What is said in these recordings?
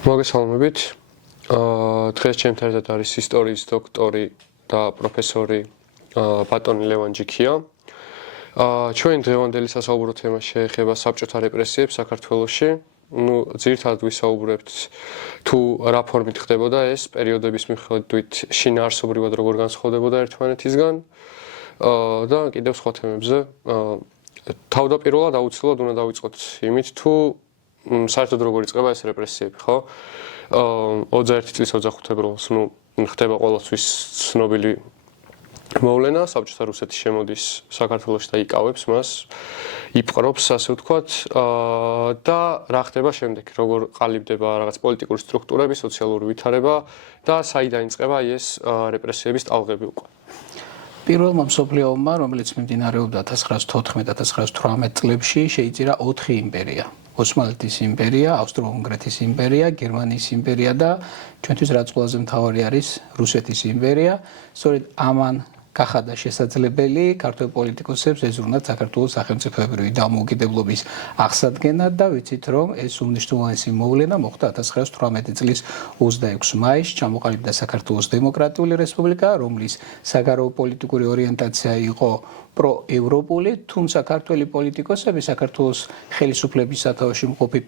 მოგესალმებით. დღეს ჩემთან ერთად არის ისტორიის დოქტორი და პროფესორი ბატონი ლევან ჯიქია. ჩვენ დღევანდელი სასაუბრო თემა შეეხება საბჭოთა რეპრესიებს საქართველოში. ძირითადად ვისაუბრებთ თუ რა ფორმით ხდებოდა ეს პერიოდების მიხედვით შინაარსობრივად როგორ განსხვავდებოდა ერთმანეთისგან და კიდევ სხვა თემებზე. თავდაპირველად აუცილებლად უნდა დავიწყოთ იმით თუ საერთოდ როგორ იწყება ეს რეპრესიები, ხო? 21 წლის 25 თებერვალს ხდება ყოველთვის ცნობილი მოვლენა, საბჭოთა რუსეთი შემოდის საქართველოში და იკავებს მას, იპყრობს, ასე ვთქვათ, და რა ხდება შემდეგ, როგორ ყალიბდება რაღაც პოლიტიკური სტრუქტურები, სოციალური ვითარება და საიდან იწყება ეს რეპრესიების ტალღები უკვე. პირველმა მსოფლიო ომმა, რომელიც მიმდინარეობდა 1914-1918 წლებში, შეიწირა 4 იმპერია. ოსმალეთის იმპერია, ავსტრო-უნგრეთის იმპერია, გერმანიის იმპერია და ჩვენთვის რაც ყველაზე მთავარი არის რუსეთის იმპერია. სწორედ ამან გახადა შესაძლებელი ქართველ პოლიტიკოსებს ეზრუნათ საქართველოს სახელმწიფოებრივი დამოუკიდებლობის აღსადგენა და ვიცით რომ ეს უმნიშვნელოვანესი მოვლენა მოხდა 1918 წლის 26 მაისს, ჩამოყალიბდა საქართველოს დემოკრატიული რესპუბლიკა, რომლის საგარეო პოლიტიკური ორიენტაცია იყო პროევროპული, თუმცა ქართველი პოლიტიკოსები საქართველოს ხელისუფლების სათავეში მყოფი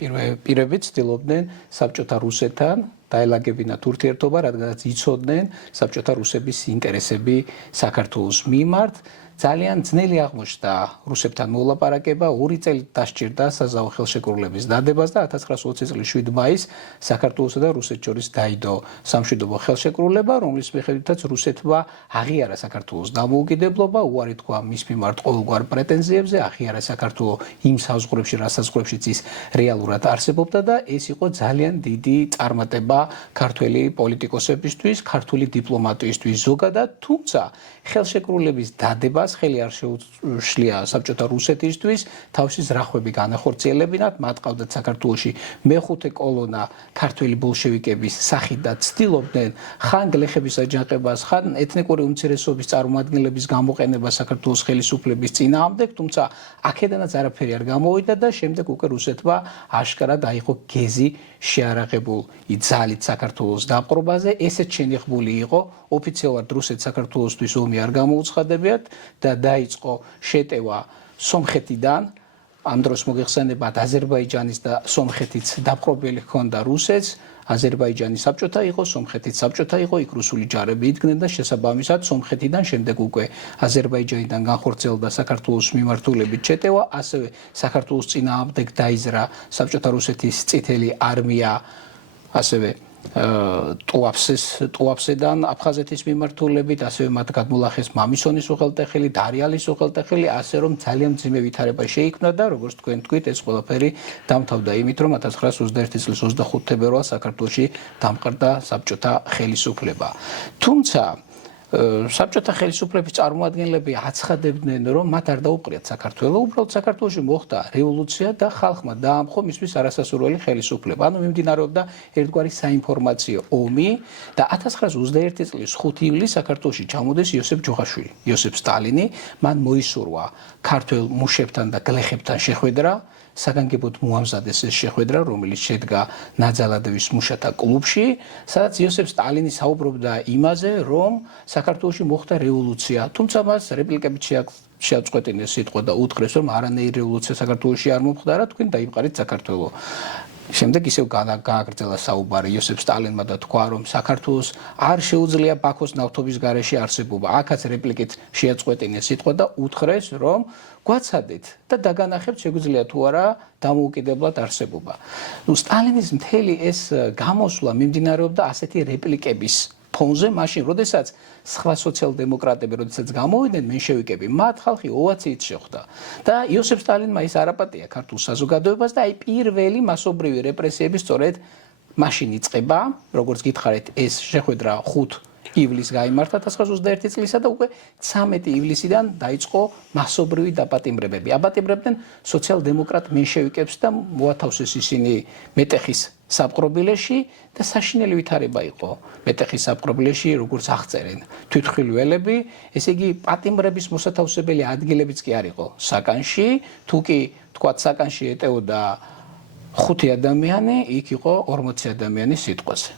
პირები ცდილობდნენ საბჭოთა რუსეთთან დაელაგებინათ ურთიერთობა, რადგანაც იცოდნენ საბჭოთა რუსების ინტერესები საქართველოს მიმართ. ძალიან ძნელი აღმოჩნდა რუსებთან მოლაპარაკება, 2 წელი დასჭირდა საზავო ხელშეკრულების დადებას და 1920 წლის 7 მაისს საქართველოსა და რუსეთს შორის დაიდო სამშვიდობო ხელშეკრულება, რომლის მიხედვითაც რუსეთმა აღიარა საქართველოს დამოუკიდებლობა, უარი თქვა მის მიმართ ყოველგვარ პრეტენზიებზე, აღიარა საქართველო იმ საზღვრებში, რა საზღვრებშიც ის რეალურად არსებობდა და ეს იყო ძალიან დიდი წარმატება ქართველი პოლიტიკოსებისთვის, ქართული დიპლომატიისთვის ზოგადად, თუმცა ხელშეკრულების დადებას ხელი არ შეუშლია საბჭოთა რუსეთისთვის, თავისი ზრახვები განახორციელებინათ, მათ ყავდათ საქართველოში მეხუთე კოლონა ქართველი ბოლშევიკების სახით და ცდილობდნენ ხან გლეხების აჯანყებას, ხან ეთნიკური უმცირესობის წარმომადგენლების გამოყენებას საქართველოს ხელისუფლების წინააღმდეგ, თუმცა აქედანაც არაფერი არ გამოვიდა და შემდეგ უკვე რუსეთმა აშკარად აიღო გეზი შეარაღებულ ძალით საქართველოს დაპყრობაზე. ესეც შენიღბული იყო ოფიციალურად რუსეთს საქართველოსთვის ომი არ გამოუცხადებიათ და დაიწყო შეტევა სომხეთიდან. ამ დროს მოგეხსენებათ აზერბაიჯანის და სომხეთიც დაპყრობილი ჰქონდა რუსეთს. აზერბაიჯანი საბჭოთა იყო, სომხეთიც საბჭოთა იყო, იქ რუსული ჯარები იდგნენ და შესაბამისად სომხეთიდან შემდეგ უკვე აზერბაიჯანიდან განხორციელდა საქართველოს მიმართულებით შეტევა, ასევე საქართველოს წინააღმდეგ დაიზრა საბჭოთა რუსეთის წითელი არმია, ასევე ტუაფსედან აფხაზეთის მიმართულებით, ასევე მათ გადმოლახეს მამისონის უღელტეხილი, დარიალის უღელტეხილი, ასე რომ ძალიან მძიმე ვითარება შეიქმნა და როგორც თქვენ თქვით, ეს ყველაფერი დამთავრდა იმით, რომ 1921 წლის 25 თებერვალს საქართველოში დამყარდა საბჭოთა ხელისუფლება. თუმცა საბჭოთა ხელისუფლების წარმომადგენლები აცხადებდნენ, რომ მათ არ დაუყრიათ საქართველო, უბრალოდ საქართველოში მოხდა რევოლუცია და ხალხმა დაამხო მისთვის არასასურველი ხელისუფლება. ანუ მიმდინარეობდა ერთგვარი საინფორმაციო ომი და 1921 წლის 5 ივლისს საქართველოში ჩამოდეს იოსებ ჯოხაშვილი, იოსებ სტალინი, მან მოისურვა ქართველ მუშებთან და გლეხებთან შეხვედრა, საგანგებოდ მოამზადეს ეს შეხვედრა, რომელიც შედგა ნაძალადევის მუშათა კლუბში, სადაც იოსებ სტალინი საუბრობდა იმაზე, რომ საქართველოში მოხდა რევოლუცია, თუმცა მას რეპლიკებით შეაწყვეტინეს სიტყვა და უთხრეს, რომ არანაირი რევოლუცია საქართველოში არ მომხდარა, თქვენ დაიპყრეთ საქართველო. შემდეგ ისევ გააგრძელა საუბარი იოსებ სტალინმა და თქვა, რომ საქართველოს არ შეუძლია ბაქოს ნავთობის გარეშე არსებობა. აქაც რეპლიკით შეაწყვეტინეს სიტყვა და უთხრეს, რომ გვაცადეთ და დაგანახებთ შეგვიძლია თუ არა დამოუკიდებლად არსებობა. სტალინის მთელი ეს გამოსვლა მიმდინარეობდა ასეთი რეპლიკების ფონზე, მაშინ, როდესაც სხვა სოციალ-დემოკრატები, როდესაც გამოვიდნენ მენშევიკები, მათ ხალხი ოვაციით შეხვდა. და იოსებ სტალინმა ის არაპატია ქართულ საზოგადოებას და აი პირველი მასობრივი რეპრესიები სწორედ მაშინ იწყება, როგორც გითხარით, ეს შეხვედრა 5 ივლისს გაიმართა 1921 წლისა და უკვე 13 ივლისიდან დაიწყო მასობრივი დაპატიმრებები. აპატიმრებდნენ სოციალ-დემოკრატ მენშევიკებს და მოათავსეს ისინი მეტეხის საპყრობილეში და საშინელი ვითარება იყო მეტეხის საპყრობილეში, როგორც აღწერენ თვითმხილველები, ესე იგი პატიმრების მოსათავსებელი ადგილებიც კი არ იყო საკანში, თუ კი თქვათ საკანში ეტეოდა 5 ადამიანი, იქ იყო 40 ადამიანის სიტყვაზე.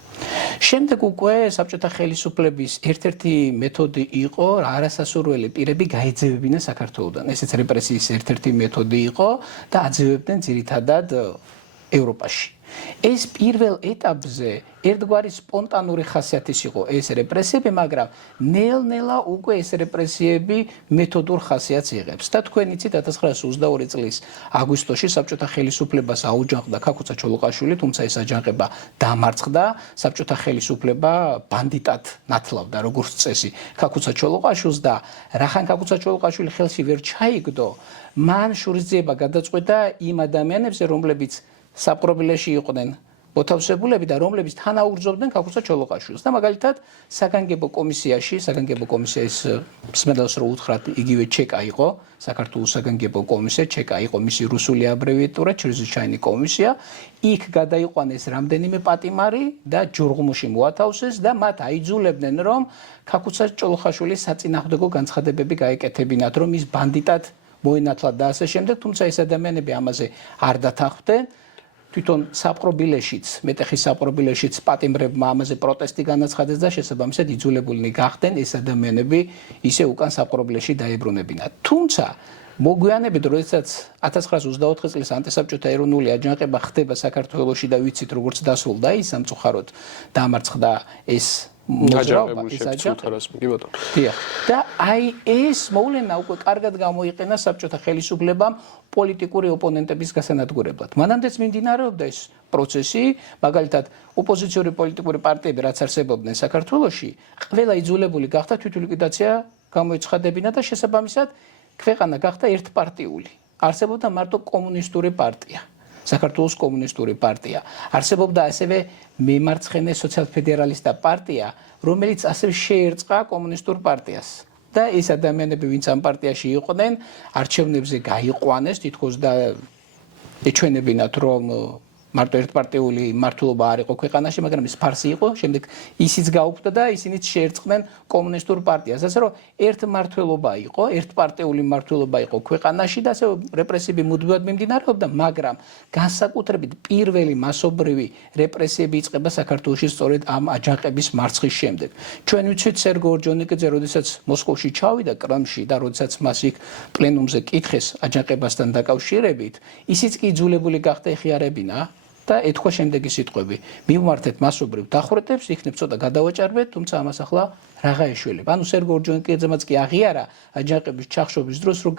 შემდეგ უკვე საბჭოთა ხელისუფლების ერთ-ერთი მეთოდი იყო არასასურველი პირები გაეძევებინა საქართველოდან. ესეც რეპრესიის ერთ-ერთი მეთოდი იყო და აძევებდნენ ძირითადად ევროპაში. ეს პირველ ეტაპზე ერთგვარი სპონტანური ხასიათის იყო ეს რეპრესიები, მაგრამ ნელ-ნელა უკვე ეს რეპრესიები მეთოდურ ხასიათს იღებს. და თქვენ იცით 1922 წლის აგვისტოში საბჭოთა ხელისუფლებას აუჯანყდა ქაქუცა ჩოლოყაშვილი, თუმცა ეს აჯანყება დამარცხდა. საბჭოთა ხელისუფლება ბანდიტად ნათლავდა როგორც წესი ქაქუცა ჩოლოყაშვილს და რახან ქაქუცა ჩოლოყაშვილი ხელში ვერ ჩაიგდო, მან შურისძიება გადაწყვეტა იმ ადამიანებზე, რომლებიც საპყრობილეში იყვნენ მოთავსებულები და რომლებიც თანაუგრძნობდნენ ქაქუცა ჩოლოყაშვილს. და მაგალითად საგანგებო კომისიაში, საგანგებო კომისიის მსმენელს რო უთხრათ, იგივე ჩეკა იყო, საქართველოს საგანგებო კომისია, ჩეკა იყო მისი რუსული აბრევიატურა, ჩრეზვიჩაინი კომისია. იქ გადაიყვანეს რამდენიმე პატიმარი და ჯურღუმში მოათავსეს და მათ აიძულებდნენ, რომ ქაქუცა ჩოლოყაშვილის საწინააღმდეგო განცხადებები გაეკეთებინათ, რომ ის ბანდიტად მოენათლათ და ასე შემდეგ, თუმცა ეს ადამიანები ამაზე არ დათანხმდნენ. თვითონ საპყრობილეშიც, მეტეხის საპყრობილეშიც პატიმრებმა ამაზე პროტესტი განაცხადეს და შესაბამისად იძულებულნი გახდნენ ეს ადამიანები ისე უკან საპყრობილეში დაებრუნებინათ. თუმცა მოგვიანებით, როდესაც 1924 წლის ანტისაბჭოთა ეროვნული აჯანყება ხდება საქართველოში და ვიცით როგორც დასრულდა ის სამწუხაროდ დამარცხდა ეს მოძრაობა, ეს აჯანყება. და აი ეს მოვლენა უკვე კარგად გამოიყენა საბჭოთა ხელისუფლებამ პოლიტიკური ოპონენტების გასანადგურებლად. მანამდეც მიმდინარეობდა ეს პროცესი, მაგალითად, ოპოზიციური პოლიტიკური პარტიები რაც არსებობდნენ საქართველოში, ყველა იძულებული გახდა თვითლიკვიდაცია გამოეცხადებინა და შესაბამისად ქვეყანა გახდა ერთპარტიული. არსებობდა მარტო კომუნისტური პარტია. საქართველოს კომუნისტური პარტია. არსებობდა ასევე მემარცხენე სოციალ-ფედერალისტთა პარტია, რომელიც ასევე შეერწყა კომუნისტურ პარტიას. და ეს ადამიანები, ვინც ამ პარტიაში იყვნენ, არჩევნებზე გაიყვანეს, თითქოს და ეჩვენებინათ, რომ მარტო ერთპარტიული მმართველობა არ იყო ქვეყანაში, მაგრამ ეს ფარსი იყო, შემდეგ ისიც გაუქმდა და ისინიც შეერწყდნენ კომუნისტურ პარტიას. ასე რომ ერთმმართველობა იყო, ერთპარტიული მმართველობა იყო ქვეყანაში და ასე რეპრესიები მუდმივად მიმდინარეობდა, მაგრამ განსაკუთრებით პირველი მასობრივი რეპრესიები იწყება საქართველოში სწორედ ამ აჯანყების მარცხის შემდეგ. ჩვენ ვიცით სერგო ორჯონიკიძე, როდესაც მოსკოვში ჩავიდა კრემლში და როდესაც მას იქ პლენუმზე კითხეს აჯანყებასთან დაკავშირებით, ისიც კი იძულებული გახდა ეხიარებინა და ეთქვა შემდეგი სიტყვები: მივმართეთ მასობრივ დახვრეტებს, იქნებ ცოტა გადავაჭარბეთ, თუმცა ამას ახლა რაღა ეშველება. ანუ სერგო ორჯონიკიძემაც კი აღიარა აჯანყების ჩახშობის დროს, რომ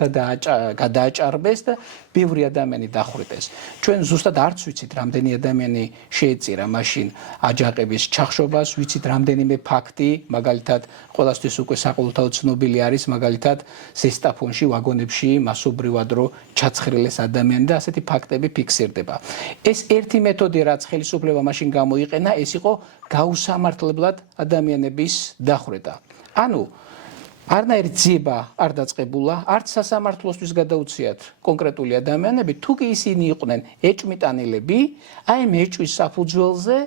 გადააჭარბეს და ბევრი ადამიანი დახვრეტეს. ჩვენ ზუსტად არც ვიცით, რამდენი ადამიანი შეეწირა მაშინ აჯანყების ჩახშობას, ვიცით რამდენიმე ფაქტი, მაგალითად, ყველასთვის უკვე საყოველთაოდ ცნობილი არის, მაგალითად, ზესტაფონში, ვაგონებში მასობრივად რო ჩაცხრილეს ადამიანი და ასეთი ფაქტები ფიქსირდება. ეს ერთი მეთოდი, რაც ხელისუფლება მაშინ გამოიყენა, ეს იყო გაუსამართლებლად ადამიანების დახვრეტა. ანუ არნაირი ძიება არ დაწყებულა, არც სასამართლოსთვის გადაუციათ კონკრეტული ადამიანები, თუ კი ისინი იყვნენ ეჭვმიტანილები, აი ამ ეჭვის საფუძველზე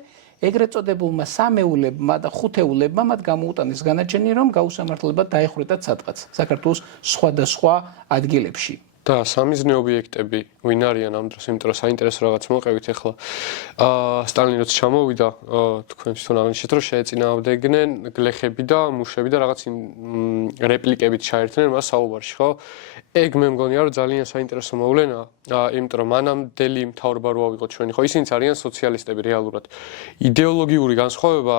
ეგრეთ წოდებულმა სამეულებმა და ხუთეულებმა მათ გამოუტანეს განაჩენი, რომ გაუსამართლებად დაეხვრეტათ სადღაც საქართველოს სხვადასხვა ადგილებში. და სამიზნე ობიექტები ვინ არიან ამ დროს, იმიტომ რომ საინტერესო რაღაც მოყევით ახლა. სტალინი როცა ჩამოვიდა, თქვენ თვითონ აღნიშნეთ, რომ შეეწინააღმდეგნენ გლეხები და მუშები და რაღაც რეპლიკებით ჩაერთნენ მას საუბარში, ხო? ეგ მე მგონია, რომ ძალიან საინტერესო მოვლენა, იმიტომ რომ მანამდელი მთავრობა რო ავიღოთ ჩვენი, ხო, ისინიც არიან სოციალისტები რეალურად. იდეოლოგიური განსხვავება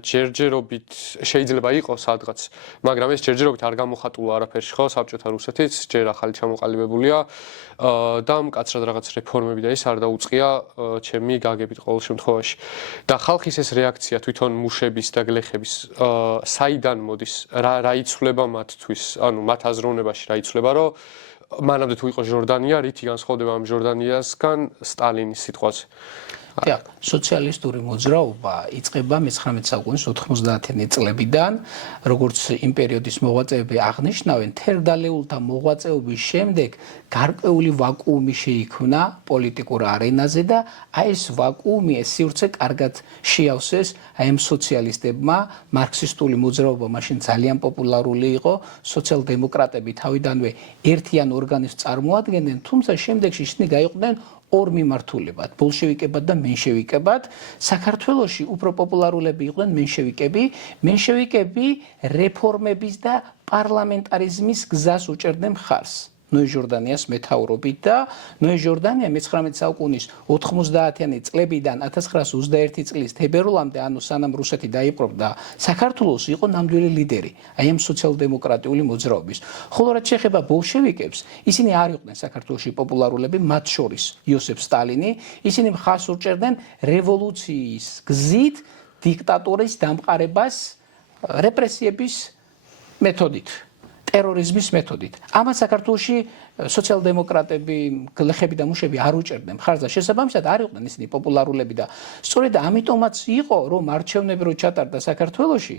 ჯერჯერობით შეიძლება იყოს სადღაც, მაგრამ ეს ჯერჯერობით არ გამოხატულა არაფერში, ხო, საბჭოთა რუსეთიც ჯერ ახალი ჩამოყალიბებულია და მკაცრად რაღაც რეფორმები და ის არ დაუწყია ჩემი გაგებით ყოველ შემთხვევაში. და ხალხის ეს რეაქცია თვითონ მუშების და გლეხების საიდან მოდის, რა იცვლება მათთვის, ანუ მათ აზროვნებაში რა იცვლება, რომ მანამდე თუ იყო ჟორდანია, რითი განსხვავდება ამ ჟორდანიასგან სტალინის სიტყვაზე. დიახ, სოციალისტური მოძრაობა იწყება მე-19 საუკუნის 90-იანი წლებიდან, როგორც იმ პერიოდის მოღვაწეები აღნიშნავენ, თერგდალეულთა მოღვაწეობის შემდეგ გარკვეული ვაკუუმი შეიქმნა პოლიტიკურ არენაზე და აი ეს ვაკუუმი, ეს სივრცე კარგად შეავსეს აი ამ სოციალისტებმა. მარქსისტული მოძრაობა მაშინ ძალიან პოპულარული იყო, სოციალ-დემოკრატები თავიდანვე ერთიან ორგანიზმს წარმოადგენდნენ, თუმცა შემდეგში ისინი გაიყვნენ ორ მიმართულებად, ბოლშევიკებად და მენშევიკებად. საქართველოში უფრო პოპულარულები იყვნენ მენშევიკები რეფორმების და პარლამენტარიზმის გზას უჭერდნენ მხარს. ნოე ჟორდანიას მეთაურობით და ნოე ჟორდანია მე-19 საუკუნის 90-იანი წლებიდან 1921 წლის თებერვლამდე, ანუ სანამ რუსეთი დაიპყრობდა საქართველოს, იყო ნამდვილი ლიდერი აი ამ სოციალ-დემოკრატიული მოძრაობის. ხოლო რაც შეეხება ბოლშევიკებს, ისინი არ იყვნენ საქართველოში პოპულარულები, მათ შორის იოსებ სტალინი, ისინი მხარს უჭერდნენ რევოლუციის გზით დიქტატურის დამყარებას რეპრესიების მეთოდით. ტერორიზმის მეთოდით. ამას საქართველოში სოციალ-დემოკრატები, გლეხები და მუშები არ უჭერდნენ მხარს და შესაბამისად არ იყვნენ ისინი პოპულარულები და სწორედ ამიტომაც იყო, რომ არჩევნები რო ჩატარდა საქართველოში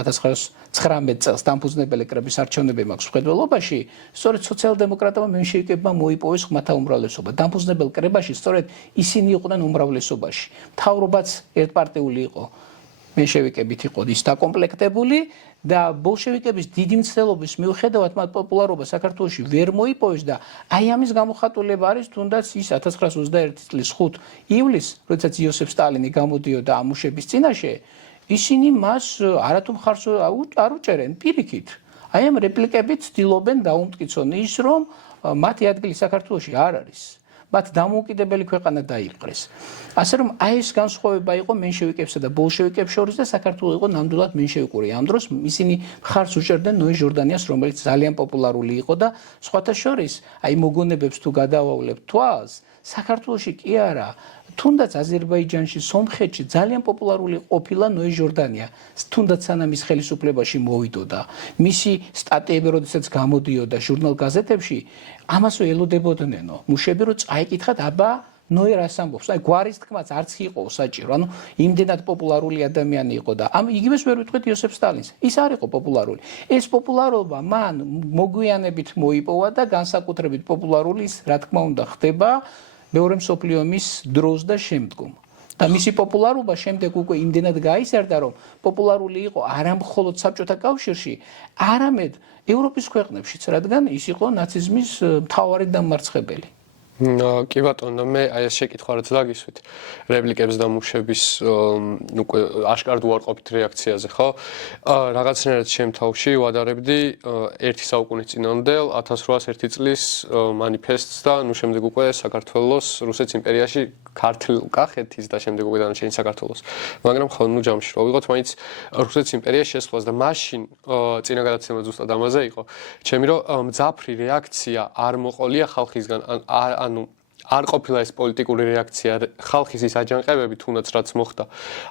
1919 წელს დამფუძნებელი კრების არჩევნები მაქვს მხედველობაში, სწორედ სოციალ-დემოკრატებმა მენშევიკებმა მოიპოვეს ხმათა უმრავლესობა. დამფუძნებელ კრებაში სწორედ ისინი იყვნენ უმრავლესობაში. მთავრობაც ერთპარტიული იყო. მენშევიკებით იყო ის დაკომპლექტებული და ბოლშევიკების დიდი მცდელობის მიუხედავად მათ პოპულარობა საქართველოში ვერ მოიპოვეს და აი ამის გამოხატულება არის თუნდაც ის 1921 წლის 5 ივლისს, როდესაც იოსებ სტალინი გამოდიოდა ამ მუშების წინაშე, ისინი მას არათუ მხარს არ უჭერენ პირიქით. აი ამ რეპლიკებით ცდილობენ დაუმტკიცონ ის, რომ მათი ადგილი საქართველოში არ არის. მათ დამოუკიდებელი ქვეყანა დაიპყრეს. ასე რომ აი ეს განსხვავება იყო მენშევიკებსა და ბოლშევიკებს შორის და საქართველოს იყო ნამდვილად მენშევიკური. ამ დროს ისინი მხარს უჭერდნენ ნოე ჟორდანიას, რომელიც ძალიან პოპულარული იყო და სხვათა შორის აი მოგონებებს თუ გადავავლებთ თვალს, საქართველოში კი არა, თუნდაც აზერბაიჯანში, სომხეთში ძალიან პოპულარული ყოფილა ნოე ჟორდანია, თუნდაც სანამ ის ხელისუფლებაში მოვიდოდა. მისი სტატიები, როდესაც გამოდიოდა ჟურნალ გაზეთებში, ამასო ელოდებოდნენო. მუშები რო წაიკითხათ, აბა ნოე რას ამბობს? აი გვარის თქმაც არც იყო საჭირო. ანუ იმდენად პოპულარული ადამიანი იყო და ამ იგივეს ვერ ვიტყვით იოსებ სტალინს. ის არ იყო პოპულარული. ეს პოპულარობა მან მოგვიანებით მოიპოვა და განსაკუთრებით პოპულარული ის, რა თქმა უნდა, ხდება მეორე მსოფლიო ომის დროს და შემდგომ. და მისი პოპულარობა შემდეგ უკვე იმდენად გაიზარდა, რომ პოპულარული იყო არა მხოლოდ საბჭოთა კავშირში, არამედ ევროპის ქვეყნებშიც, რადგან ის იყო ნაციზმის მთავარი დამარცხებელი. კი ბატონო, მე აი ეს შეკითხვა რაც დაგისვით რეპლიკებს და მუშების უკვე აშკარად უარყოფით რეაქციაზე, ხო? რაღაცნაირად შემთხვევაში ვადარებდი ერთი საუკუნის წინანდელ 1801 წლის მანიფესტს და ნუ შემდეგ უკვე საქართველოს რუსეთის იმპერიაში ქართლ-კახეთის და შემდეგ უკვე დანარჩენი საქართველოს. მაგრამ ხო, ნუ ჯამში რო ვიყოთ, მაინც რუსეთის იმპერიაში შესვლას და მაშინ წინა გადაცემა ზუსტად ამაზე იყო. ჩემი რომ მძაფრი რეაქცია არ მოყოლია ხალხისგან, ანუ არ ყოფილა ეს პოლიტიკური რეაქცია ხალხის ის აჯანყებები თუნდაც რაც მოხდა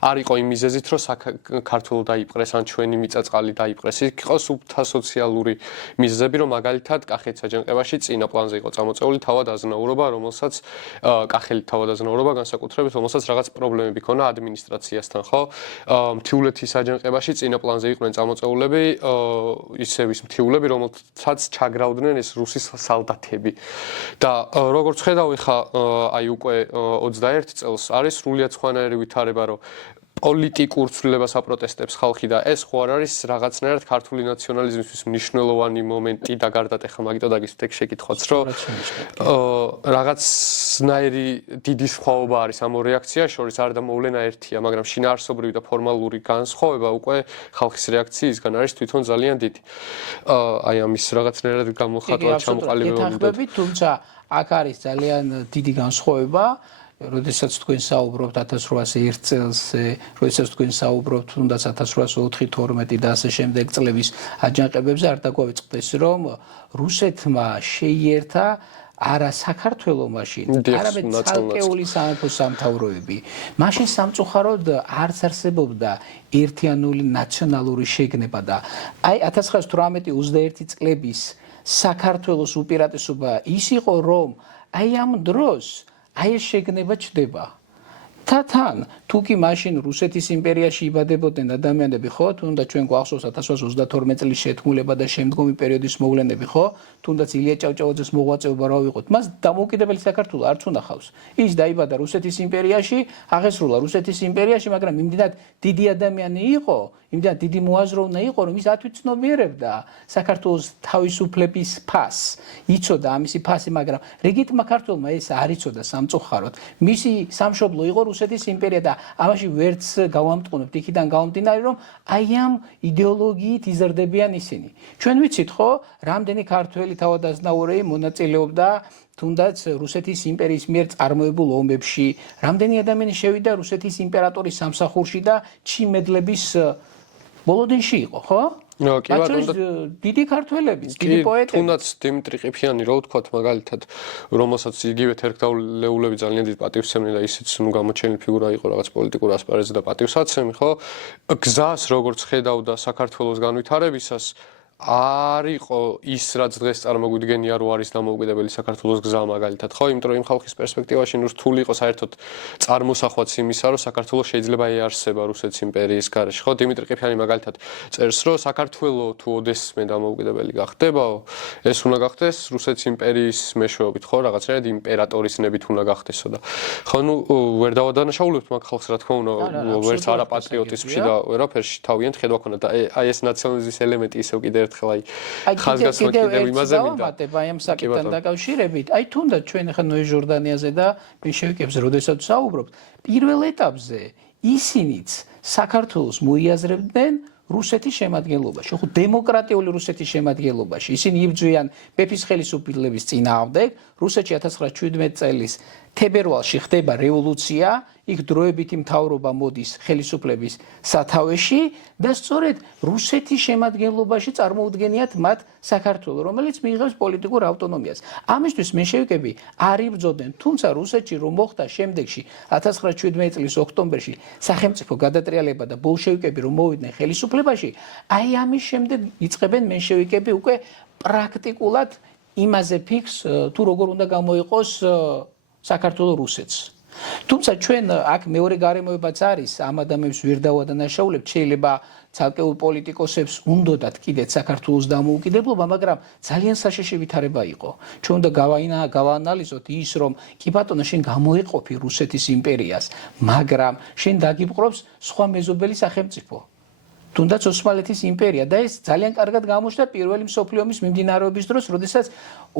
არ იყო იმ მიზეზით რომ საქართველოს დაიპყრეს ან ჩვენი მიწა-წყალი დაიპყრეს იქ იყო სუფთა სოციალური მიზეზები რომ მაგალითად კახეთის აჯანყებაში წინა პლანზე იყო წამოწეული თავად აზნაურობა რომელსაც კახელი თავად აზნაურობა განსაკუთრებით რომელსაც რაღაც პრობლემები ჰქონდა ადმინისტრაციასთან ხო მთიულეთის აჯანყებაში წინა პლანზე იყვნენ წამოწეულები ისევ ის მთიულები რომელსაც ჩაგრავდნენ ეს რუსის სალდათები და როგორც ხედავ აი უკვე 21 წელს არის სრულიად სხვანაირი ვითარება რომ პოლიტიკურ ცვლილებას აპროტესტებს ხალხი და ეს ხო არ არის რაღაცნაირად ქართული ნაციონალიზმის მნიშვნელოვანი მომენტი და გარდატეხა მაგიტო დაგისვით ეგ შეკითხვაც რომ რაღაცნაირი დიდი სხვაობა არის ამ ორ რეაქციაში შორის არ და მოვლენა ერთია მაგრამ შინაარსობრივი და ფორმალური განსხვავება უკვე ხალხის რეაქციისგან არის თვითონ ძალიან დიდი აი ამის რაღაცნაირად გამოხატვა ჩამოყალიბება თუმცა აქ არის ძალიან დიდი განსხვავება, როდესაც თქვენ საუბრობთ 1801 წელს, როდესაც თქვენ საუბრობთ თუნდაც 1804-12 და ასე შემდეგ წლების აჯანყებებზე, არ დაგვაიწყდეს, რომ რუსეთმა შეიერთა არა საქართველოს მაშინ, არამედ ცალკეული სამეფო სამთავროები. მაშინ სამწუხაროდ არც არსებობდა ერთიანული ნაციონალური შეგნება და აი 1918-21 წლების საქართველოს უპირატესობა ის იყო რომ აი ამ დროს აი ეს შეგნება ჩდება თან თუ კი მაშინ რუსეთის იმპერიაში იბადებოდნენ ადამიანები, ხო, თუნდაც ჩვენ გვახსოვს 1832 წლის შეთქმულება და შემდგომი პერიოდის მოვლენები, ხო, თუნდაც ილია ჭავჭავაძეს მოღვაწეობა რა ვიყოთ, მას დამოუკიდებელი საქართველო არც უნახავს. ის დაიბადა რუსეთის იმპერიაში, აღესრულა რუსეთის იმპერიაში, მაგრამ იმდენად დიდი ადამიანი იყო, იმდენად დიდი მოაზროვნა იყო, რომ ის ათვიცნობიერებდა საქართველოს თავისუფლების ფასს. იცოდა ამისი ფასი, მაგრამ რიგითმა ქართველმა ეს არ იცოდა სამწუხაროდ. მისი სამშობლო იყო რუსეთის იმპერია და ამაში ვერც გავამტყუნებთ იქიდან გამომდინარე, რომ აი ამ იდეოლოგიით იზრდებიან ისინი. ჩვენ ვიცით, ხო, რამდენი ქართველი თავადაზნაურები მონაწილეობდა თუნდაც რუსეთის იმპერიის მიერ წარმოებულ ომებში, რამდენი ადამიანი შევიდა რუსეთის იმპერატორის სამსახურში და ჩიმედლების ბოლოდინში იყო, ხო? კი ბატონო, დიდი ქართველები, დიდი პოეტები. თუნდაც დიმიტრი ყიფიანი რა ვთქვათ, მაგალითად, რომელსაც იგივე თერგდავლეულები ძალიან დიდ პატივს ემნე და ისიც გამოჩენილი ფიგურა იყო რაღაც პოლიტიკურ ასპარეზზე და პატივსაცემი, ხო? გზას როგორც ხედავდა საქართველოს განვითარებისას არ იყო ის რაც დღეს წარმოგვიდგენია რომ არის დამოუკიდებელი საქართველოს გზა მაგალითად ხო იმიტომ რომ იმ ხალხის პერსპექტივაში ნუ რთული იყო საერთოდ წარმოსახვაც იმისა რომ საქართველოს შეიძლება ეარსება რუსეთის იმპერიის გარეშე ხო დიმიტრი ყიფიანი მაგალითად წერს რომ საქართველოს თუ ოდესმე დამოუკიდებელი გახდებაო ეს უნდა გახდეს რუსეთის იმპერიის მეშვეობით ხო რაღაცნაირად იმპერატორის ნებით უნდა გახდესო და ხო ნუ ვერ დავადანაშაულებთ მაგ ხალხს რა თქმა უნდა ვერც არა პატრიოტიზმში და ვერაფერში თავიანთ ხედვა ქონდა და აი ეს ნაციონალიზმის ელემენტი ისევ კიდე ერთხელ აი ხაზგასმა კიდევ იმაზე მინდა აი ამ საკითხთან დაკავშირებით აი თუნდაც ჩვენ ახლა ნოე ჟორდანიაზე და ბოლშევიკებზე როდესაც საუბრობთ პირველ ეტაპზე ისინიც საქართველოს მოიაზრებდნენ რუსეთის შემადგენლობაში, ხო დემოკრატიული რუსეთის შემადგენლობაში. ისინი იბრძვიან მეფის ხელისუფლების წინააღმდეგ. რუსეთში 1917 წლის თებერვალში ხდება რევოლუცია, იქ დროებითი მთავრობა მოდის ხელისუფლების სათავეში და სწორედ რუსეთის შემადგენლობაში წარმოუდგენიათ მათ საქართველოს, რომელიც მიიღებს პოლიტიკურ ავტონომიას. ამისთვის მენშევიკები არ იბრძოდნენ, თუმცა რუსეთში რომ მოხდა შემდეგში 1917 წლის ოქტომბერში სახელმწიფო გადატრიალება და ბოლშევიკები რომ მოვიდნენ ხელისუფლებაში, აი ამის შემდეგ იწყებენ მენშევიკები უკვე პრაქტიკულად იმაზე ფიქს თუ როგორ უნდა გამოიყოს საქართველოს რუსეთს. თუმცა ჩვენ აქ მეორე გარემოებაც არის ამ ადამიანებს ვერ დავადანაშაულებთ შეიძლება ცალკეულ პოლიტიკოსებს უნდათ კიდეც საქართველოს დამოუკიდებლობა მაგრამ ძალიან საშიში ვითარება იყო ჩვენ უნდა გავაანალიზოთ ის რომ კი ბატონო შენ გამოიყოფი რუსეთის იმპერიას მაგრამ შენ დაგიპყრობს სხვა მეზობელი სახელმწიფო თუნდაც ოსმალეთის იმპერია და ეს ძალიან კარგად გამოჩნდა პირველი მსოფლიო ომის მიმდინარეობის დროს, როდესაც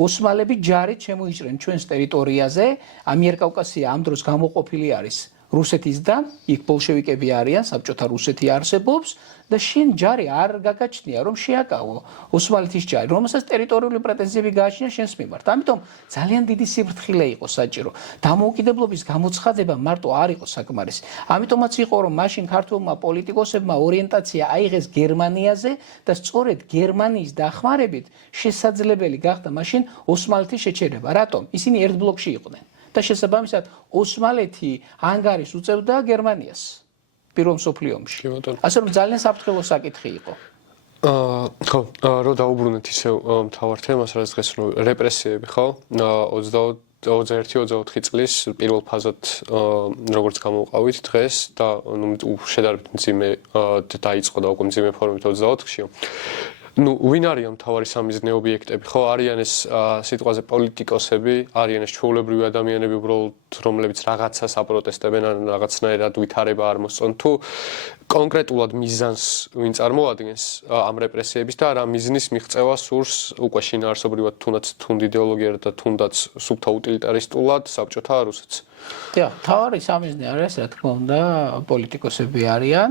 ოსმალები ჯარით შემოიჭრნენ ჩვენს ტერიტორიაზე, ამიერკავკასია ამ დროს გამოყოფილი არის რუსეთისგან, იქ ბოლშევიკები არიან, საბჭოთა რუსეთი არსებობს და შენ ჯარი არ გაგაჩნია რომ შეაკავო ოსმალეთის ჯარი, რომელსაც ტერიტორიული პრეტენზიები გააჩნია შენს მიმართ. ამიტომ ძალიან დიდი სიფრთხილე იყო საჭირო. დამოუკიდებლობის გამოცხადება მარტო არ იყო საკმარისი. ამიტომაც იყო რომ მაშინ ქართულმა პოლიტიკოსებმა ორიენტაცია აიღეს გერმანიაზე და სწორედ გერმანიის დახმარებით შესაძლებელი გახდა მაშინ ოსმალეთის შეჩერება. რატომ? ისინი ერთ ბლოკში იყვნენ. და შესაბამისად ოსმალეთი ანგარიშს უწევდა გერმანიას პირველ მსოფლიო ომში. ასე რომ ძალიან საფრთხილო საკითხი იყო. ხო, რო დაუბრუნეთ ისევ მთავარ თემას, რაც დღეს რეპრესიები, ხო? 21-24 წლის პირველ ფაზად როგორც გამოვყავით დღეს და შედარებით მძიმე დაიწყო და უკვე მძიმე ფორმით 24-ში. ნუ ვინ არიან მთავარი სამიზნე ობიექტები ხო არიან ეს სიტყვაზე პოლიტიკოსები არიან ეს ჩვეულებრივი ადამიანები უბრალოდ რომლებიც რაღაცას აპროტესტებენ ან რაღაცნაირად ვითარება არ მოსწონ თუ კონკრეტულად მიზანს ვინ წარმოადგენს ამ რეპრესიების და რა მიზნის მიღწევა სურს უკვე შინაარსობრივად თუნდაც თუნდ იდეოლოგიურად და თუნდაც სუფთა უტილიტარისტულად საბჭოთა რუსეთს დიახ თავარი სამიზნე არის რა თქმა უნდა პოლიტიკოსები არიან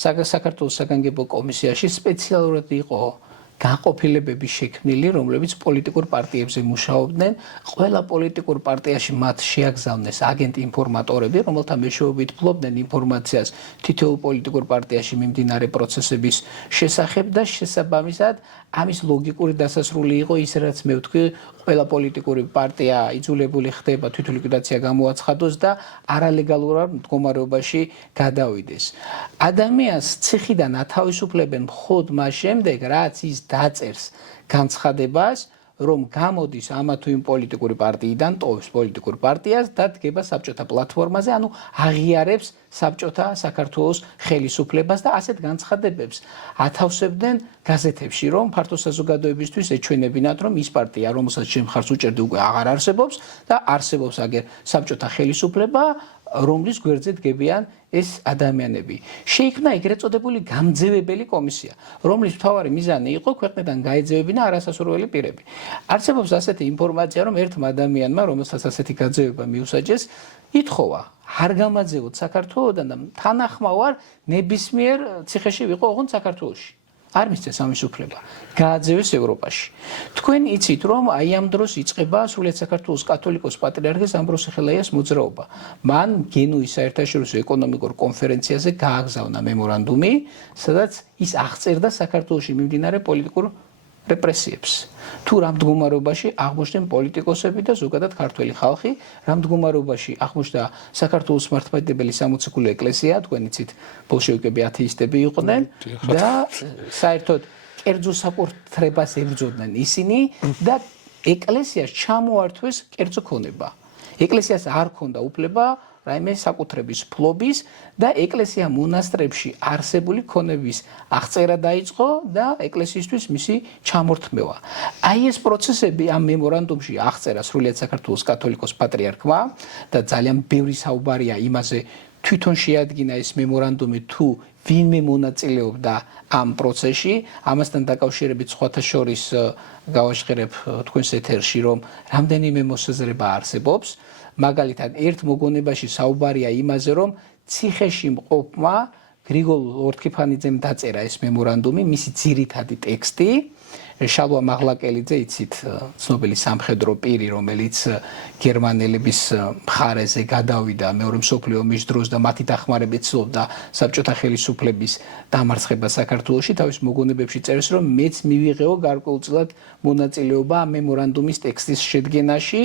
საქართველოს საგანგებო კომისიაში სპეციალურად იყო განყოფილებები შექმნილი, რომლებიც პოლიტიკურ პარტიებზე მუშაობდნენ. ყველა პოლიტიკურ პარტიაში მათ შეაგზავნეს აგენტი ინფორმატორები, რომელთა მეშვეობით ფლობდნენ ინფორმაციას თითოეულ პოლიტიკურ პარტიაში მიმდინარე პროცესების შესახებ და შესაბამისად ამის ლოგიკური დასასრული იყო ის, რაც მე ვთქვი, ყველა პოლიტიკური პარტია იძულებული ხდება თვითლიკვიდაცია გამოაცხადოს და არალეგალურად მდგომარეობაში გადავიდეს. ადამიანს ციხიდან ათავისუფლებენ მხოლოდ მას შემდეგ, რაც ის დაწერს განცხადებას, რომ გამოდის ამა თუ იმ პოლიტიკური პარტიიდან, ტოვებს პოლიტიკურ პარტიას და დგება საბჭოთა პლატფორმაზე, ანუ აღიარებს საბჭოთა საქართველოს ხელისუფლებას და ასეთ განცხადებებს ათავსებდნენ გაზეთებში, რომ ფართო საზოგადოებისთვის ეჩვენებინათ, რომ ის პარტია, რომელსაც შენ მხარს უჭერდი, უკვე აღარ არსებობს და არსებობს აგერ საბჭოთა ხელისუფლება, რომლის გვერდზე დგებიან ეს ადამიანები. შეიქმნა ეგრეთ წოდებული გამძევებელი კომისია, რომლის მთავარი მიზანი იყო ქვეყნიდან გაეძევებინა არასასურველი პირები. არსებობს ასეთი ინფორმაცია, რომ ერთმა ადამიანმა, რომელსაც ასეთი გაძევება მიუსაჯეს, ითხოვა არ გამაძევოთ საქართველოდან და თანახმოვარ ნებისმიერ ციხეში ვიყო ოღონდ საქართველოში. არ მისცეს ამის უფლება. გააძევეს ევროპაში. თქვენ იცით, რომ აი ამ დროს იწყება სრულიად საქართველოს კათოლიკოს პატრიარქის ამბროსი ხელაიას მოძრაობა. მან გენუის საერთაშორისო ეკონომიკურ კონფერენციაზე გააგზავნა მემორანდუმი, სადაც ის აღწერდა საქართველოში მიმდინარე პოლიტიკურ რეპრესიებს. თუ რამ მდგომარეობაში აღმოჩნდნენ პოლიტიკოსები და ზოგადად ქართველი ხალხი, რამ მდგომარეობაში აღმოჩნდა საქართველოს მართლმადიდებელი სამოციქულო ეკლესია, თქვენ იცით, ბოლშევიკები ათეისტები იყვნენ და საერთოდ კერძო საკუთრებას ებრძოდნენ ისინი და ეკლესიას ჩამოართვეს კერძო ქონება. ეკლესიას არ ჰქონდა უფლება რაიმე საკუთრების ფლობის და ეკლესია მონასტრებში არსებული ქონების აღწერა დაიწყო და ეკლესიისთვის მისი ჩამორთმევა. აი ეს პროცესები ამ მემორანდუმში აღწერა სრულიად საქართველოს კათოლიკოს პატრიარქმა და ძალიან ბევრი საუბარია იმაზე, თვითონ შეადგინა ეს მემორანდუმი თუ ვინმე მონაწილეობდა ამ პროცესში, ამასთან დაკავშირებით სხვათა შორის გავაჟღერებ თქვენს ეთერში, რომ რამდენიმე მოსაზრება არსებობს. მაგალითად, ერთ მოგონებაში საუბარია იმაზე, რომ ციხეში მყოფმა გრიგოლ ორთქიფანიძემ დაწერა ეს მემორანდუმი, მისი ძირითადი ტექსტი. შალვა მაღლაკელიძე, იცით, ცნობილი სამხედრო პირი, რომელიც გერმანელების მხარეზე გადავიდა მეორე მსოფლიო ომის დროს და მათი დახმარებით ცდილობდა საბჭოთა ხელისუფლების დამარცხებას საქართველოში, თავის მოგონებებში წერს, რომ მეც მივიღეო გარკვეულწილად მონაწილეობა ამ მემორანდუმის ტექსტის შედგენაში.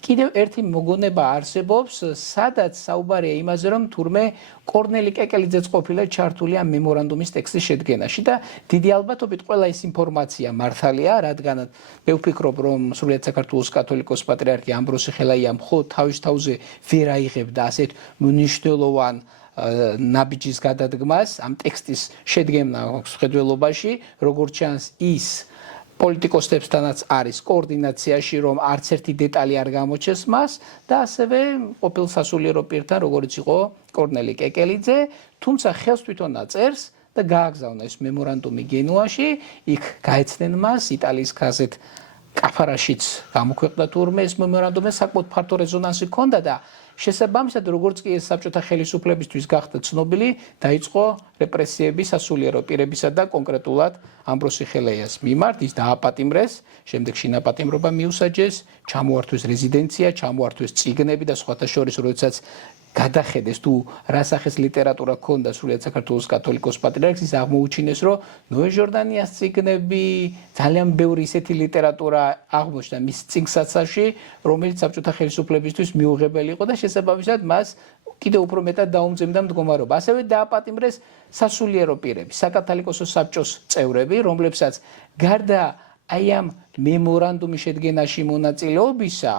კიდევ ერთი მოგონება არსებობს, სადაც საუბარია იმაზე, რომ თურმე კორნელი კეკელიძეც ყოფილა ჩართული ამ მემორანდუმის ტექსტის შედგენაში და დიდი ალბათობით ყველა ეს ინფორმაცია მართალია, რადგან მე ვფიქრობ, რომ სრულიად საქართველოს კათოლიკოს პატრიარქი ამბროსი ხელაია მხოლოდ თავის თავზე ვერ აიღებდა ასეთ მნიშვნელოვან ნაბიჯის გადადგმას ამ ტექსტის შედგენას მხედველობაში, როგორც ჩანს ის პოლიტიკოსებსთანაც არის კოორდინაციაში, რომ არც ერთი დეტალი არ გამოჩეს მას და ასევე ყოფილ სასულიერო პირთან, როგორც იყო კორნელი კეკელიძე, თუმცა ხელს თვითონ აწერს და გააგზავნა ეს მემორანდუმი გენუაში, იქ გაეცნენ მას იტალიის გაზეთ კაფარაშიც გამოქვეყნდა თურმე ეს მემორანდუმი, საკმაოდ ფართო რეზონანსი ჰქონდა და შესაბამისად, როგორც კი ეს საბჭოთა ხელისუფლებისთვის გახდა ცნობილი, დაიწყო რეპრესიები სასულიერო პირებისა და კონკრეტულად ამბროსი ხელაიას მიმართ, ის დააპატიმრეს, შემდეგ შინაპატიმრობა მიუსაჯეს, ჩამოართვეს რეზიდენცია, ჩამოართვეს წიგნები და სხვათა შორის, როდესაც გადახედეს თუ რა სახის ლიტერატურა ჰქონდა სრულიად საქართველოს კათოლიკოს პატრიარქს, ის აღმოუჩინეს, რომ ნოე ჟორდანიას წიგნები, ძალიან ბევრი ისეთი ლიტერატურა აღმოჩნდა მის წიგნსაცავში, რომელიც საბჭოთა ხელისუფლებისთვის მიუღებელი იყო და შესაბამისად მას კიდევ უფრო მეტად დაუმძიმდა მდგომარეობა. ასევე დააპატიმრეს სასულიერო პირები, საკათალიკოსო საბჭოს წევრები, რომლებსაც გარდა აი ამ მემორანდუმის შედგენაში მონაწილეობისა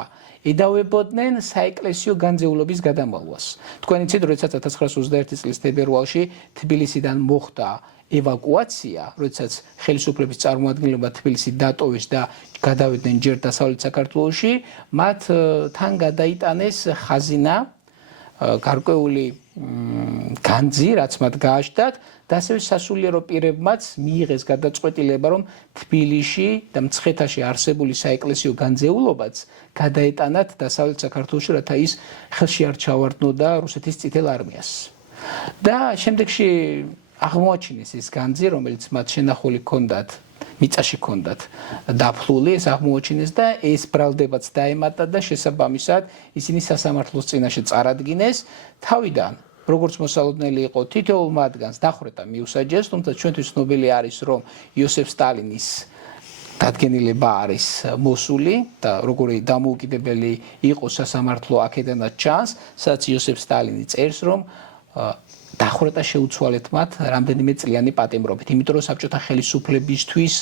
ედავებოდნენ საეკლესიო განძეულობის გადამალვას. თქვენ იცით, როდესაც 1921 წლის თებერვალში თბილისიდან მოხდა ევაკუაცია, როდესაც ხელისუფლების წარმომადგენლობა თბილისი დატოვეს და გადავიდნენ ჯერ დასავლეთ საქართველოში, მათ თან გადაიტანეს ხაზინა, გარკვეული განძი, რაც მათ გააჩნდათ და ასევე სასულიერო პირებმაც მიიღეს გადაწყვეტილება, რომ თბილისში და მცხეთაში არსებული საეკლესიო განძეულობაც გადაეტანათ დასავლეთ საქართველოში, რათა ის ხელში არ ჩავარდნოდა რუსეთის წითელ არმიას. და შემდეგში აღმოაჩინეს ეს განძი, რომელიც მათ შენახული ჰქონდათ, მიწაში ჰქონდათ დაფლული, ეს აღმოაჩინეს და ეს ბრალდებაც დაემატა და შესაბამისად ისინი სასამართლოს წინაშე წარადგინეს. თავიდან როგორც მოსალოდნელი იყო, თითოეულ მათგანს დახვრეტა მიუსაჯეს, თუმცა ჩვენთვის ცნობილი არის, რომ იოსებ სტალინის დადგენილება არის მოსული და როგორი დამოუკიდებელი იყო სასამართლო აქედანაც ჩანს, სადაც იოსებ სტალინი წერს, რომ დახვრეტა შეუცვალეთ მათ რამდენიმე წლიანი პატიმრობით, იმიტომ რომ საბჭოთა ხელისუფლებისთვის